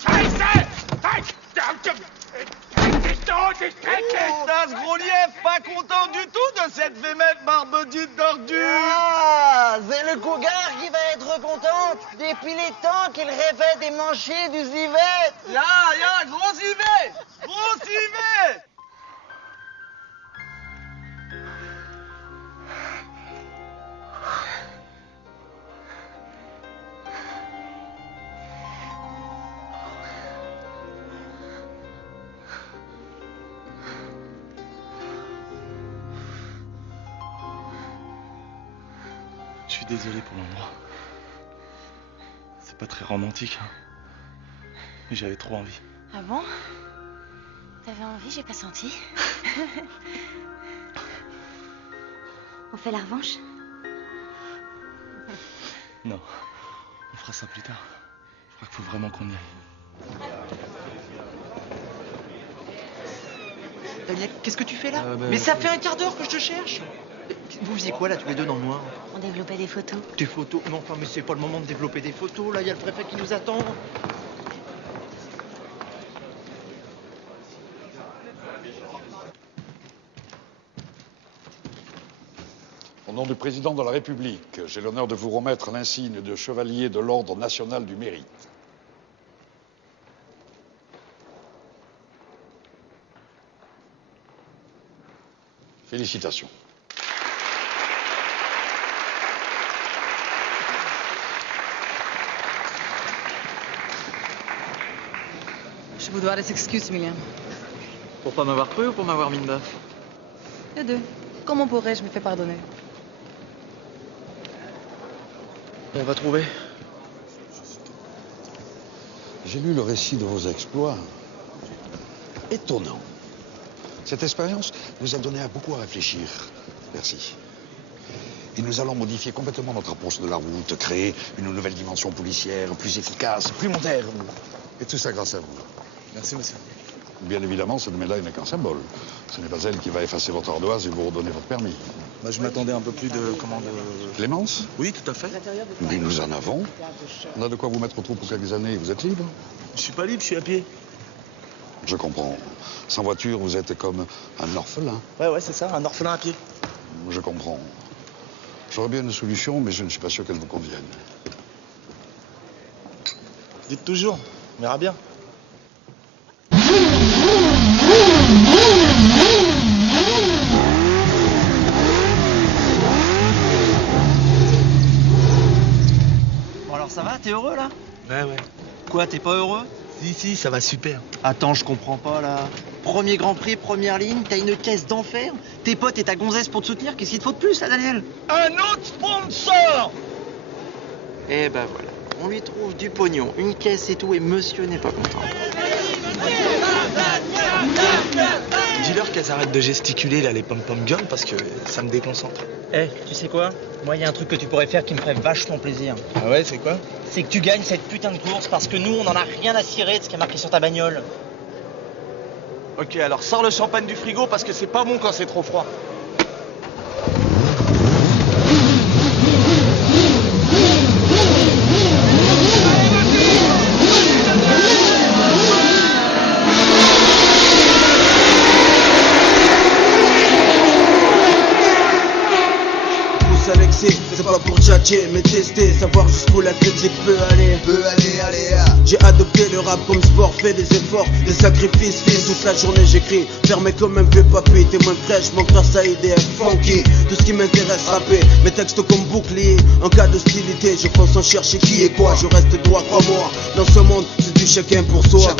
Scheiße! Verdammte... Das gros lièvre, pas content du tout de cette vémette barbedue d'ordure. Ah, c'est le cougar qui va être contente. Depuis les temps qu'il rêvait des manchets du civet. Ya, gros civet! Gros civet! Je suis désolé pour l'endroit. C'est pas très romantique, hein. Mais j'avais trop envie. Ah bon? T'avais envie, j'ai pas senti. On fait la revanche? Non, on fera ça plus tard. Je crois qu'il faut vraiment qu'on y aille. Daniel, qu'est-ce que tu fais là? Mais ça fait un quart d'heure que je te cherche. Vous faisiez quoi là tous les deux dans le noir? On développait des photos. Des photos? Non, enfin, mais c'est pas le moment de développer des photos, là, il y a le préfet qui nous attend. Au nom du président de la République, j'ai l'honneur de vous remettre l'insigne de chevalier de l'Ordre national du mérite. Félicitations. Je vous dois des excuses, Emilien. Pour pas m'avoir cru ou pour m'avoir mis une baffe? Les deux. Comment pourrais-je me faire pardonner? On va trouver. J'ai lu le récit de vos exploits. Étonnant. Cette expérience nous a donné beaucoup à réfléchir. Merci. Et nous allons modifier complètement notre approche de la route, créer une nouvelle dimension policière, plus efficace, plus moderne. Et tout ça grâce à vous. Merci, monsieur. Bien évidemment, cette médaille n'est qu'un symbole. Ce n'est pas elle qui va effacer votre ardoise et vous redonner votre permis. Bah, je m'attendais un peu plus de... Clémence? Oui, tout à fait. Mais nous en avons. On a de quoi vous mettre au trou pour quelques années. Vous êtes libre? Je suis pas libre, je suis à pied. Je comprends. Sans voiture, vous êtes comme un orphelin. Ouais, c'est ça, un orphelin à pied. Je comprends. J'aurais bien une solution, mais je ne suis pas sûr qu'elle vous convienne. Dites toujours, on verra bien. Bon alors ça va, t'es heureux là? Ouais. Quoi, t'es pas heureux? Si, ça va super. Attends, je comprends pas là. Premier Grand Prix, première ligne, t'as une caisse d'enfer. Tes potes et ta gonzesse pour te soutenir, qu'est-ce qu'il te faut de plus là, Daniel? Un autre sponsor! Eh ben voilà, on lui trouve du pognon, une caisse et tout, et monsieur n'est pas content. Dis-leur qu'elles arrêtent de gesticuler là, les pom-pom girls, parce que ça me déconcentre. Tu sais quoi? Moi, il y a un truc que tu pourrais faire qui me ferait vachement plaisir. Ah ouais, c'est quoi? C'est que tu gagnes cette putain de course parce que nous, on en a rien à cirer de ce qui est marqué sur ta bagnole. Ok, alors sors le champagne du frigo parce que c'est pas bon quand c'est trop froid. C'est pas pour tchatcher, mais tester, savoir jusqu'où la critique peut aller. J'ai adopté le rap comme sport, fait des efforts, des sacrifices, fils. Toute la journée j'écris, fermé comme un vieux papy. T'es moins fraîche, mon frère Saïd est funky. Tout ce qui m'intéresse, rapper, mes textes comme bouclier. En cas d'hostilité, je pense en chercher qui est quoi. Je reste droit, crois-moi, dans ce monde, c'est du chacun pour soi.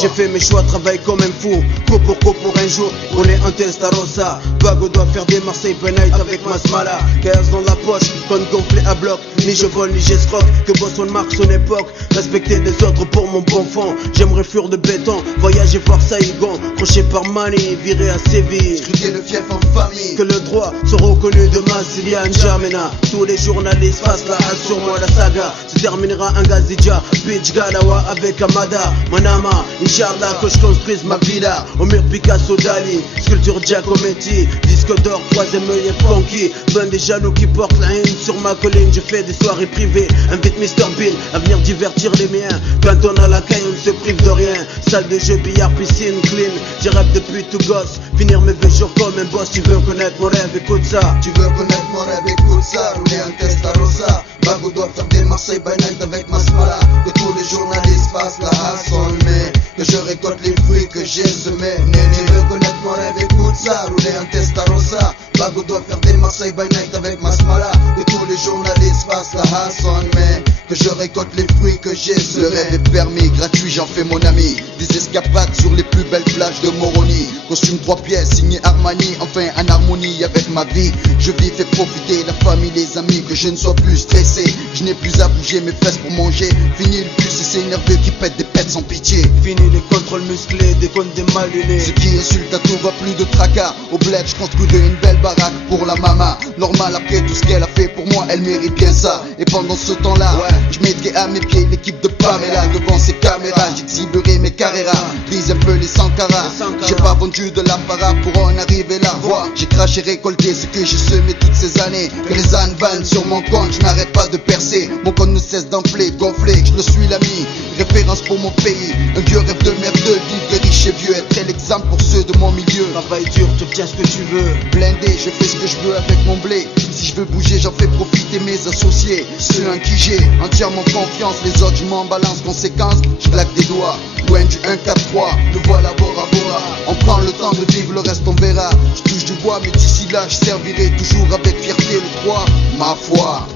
J'ai fait mes choix, travaille comme un fou. Coup pour un jour, on est un Testarossa. Bago doit faire des Marseille by night avec Masmala. Chaos dans la poche, con gonflé à bloc. Ni je vole, ni j'escroque, que Boston marque son époque. Respecter des autres pour mon bon fond. J'aimerais fuir de béton, voyager voir Saïgon. Croché par Mani, viré à Séville. Scruter le fief en famille. Que le droit soit reconnu de Massilia N'Djamena. Tous les journalistes fassent la halle sur moi, la saga se terminera un Gazidja. Bitch Galawa avec Amada. Manama, Inch'Allah que je construise ma villa. Au mur Picasso Dali, sculpture Giacometti. Disque d'or, troisième œil et funky. Ben des jaloux qui portent la haine sur ma colline. Je fais des soirées privées, invite Mr Bean à venir divertir les miens. Quand on a la caille, on ne se prive de rien. Salle de jeu, billard, piscine, clean. J'y rêve depuis tout gosse, finir mes vieux jours comme un boss. Tu veux connaître mon rêve, écoute ça. Tu veux connaître mon rêve, écoute ça. Rouler un Testarossa. Bago doit faire des Marseille by night avec Masmala. Que tous les journalistes fassent la hassole, mais que je récolte les fruits que j'ai semés. Tu veux connaître mon rêve, écoute ça. Rouler un Testarossa. Bago doit faire des Marseille by night avec Masmala. Que tous les journalistes fassent la hassole, mais que je récolte les fruits que j'ai semés. Le rêve est permis, gratuit, j'en fais mon ami. Des escapades sur les plus belles plages de Moroni. Costume 3 pièces, signé Armani. Enfin en harmonie avec ma vie. Je vis, fais profiter la famille, les amis. Que je ne sois plus stressé, Je n'ai plus à bouger mes fesses pour manger. Fini le bus et c'est nerveux qui pète des pètes sans pitié. Fini les contrôles musclés, déconne des malulés. Ceux qui insultent à tout va plus de tracas. Au bled je construis une belle baraque pour la mama. Normal après tout ce qu'elle a fait pour moi, elle mérite bien ça. Et pendant ce temps-là, je mettrai à mes pieds l'équipe de Pamela. Devant ces caméras, j'exhiberai mes carreras. Brise un peu les Sankara. J'ai pas vendu de l'apparat pour en arriver là. J'ai craché, récolté ce que j'ai semé toutes ces années. Que les ânes vannent sur mon compte, je n'arrête pas de percer. Mon compte ne cesse d'enfler, gonfler, je le suis l'ami. Référence pour mon pays, un vieux rêve de merdeux. Vivre riche et vieux, être l'exemple pour ceux de mon milieu. Travail dur, t'obtiens ce que tu veux. Blindé, je fais ce que je veux avec mon blé. Si je veux bouger, j'en fais profiter mes associés. Ceux en qui j'ai entièrement confiance. Les autres, je m'en balance, conséquence, je claque des doigts. Loin du 1-4-3, le voilà Bora Bora. On prend le temps de vivre, le reste on verra. Je touche du bois, mais d'ici là, je servirai toujours avec fierté le 3, ma foi.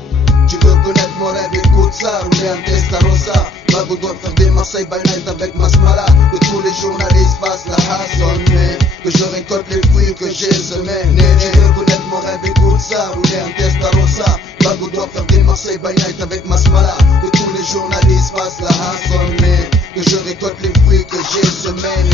Tu veux connaître mon rêve, écoute ça, rouler en Testarossa. Mago doit faire des Marseille by night avec Masmala. Que tous les journalistes fassent la hassonne, mais que je récolte les fruits que j'ai semés. Tu veux connaître mon rêve, écoute ça, rouler en Testarossa. Mago doit faire des Marseille by night avec Masmala. Que tous les journalistes fassent la hassonne, mais que je récolte les fruits que j'ai semés.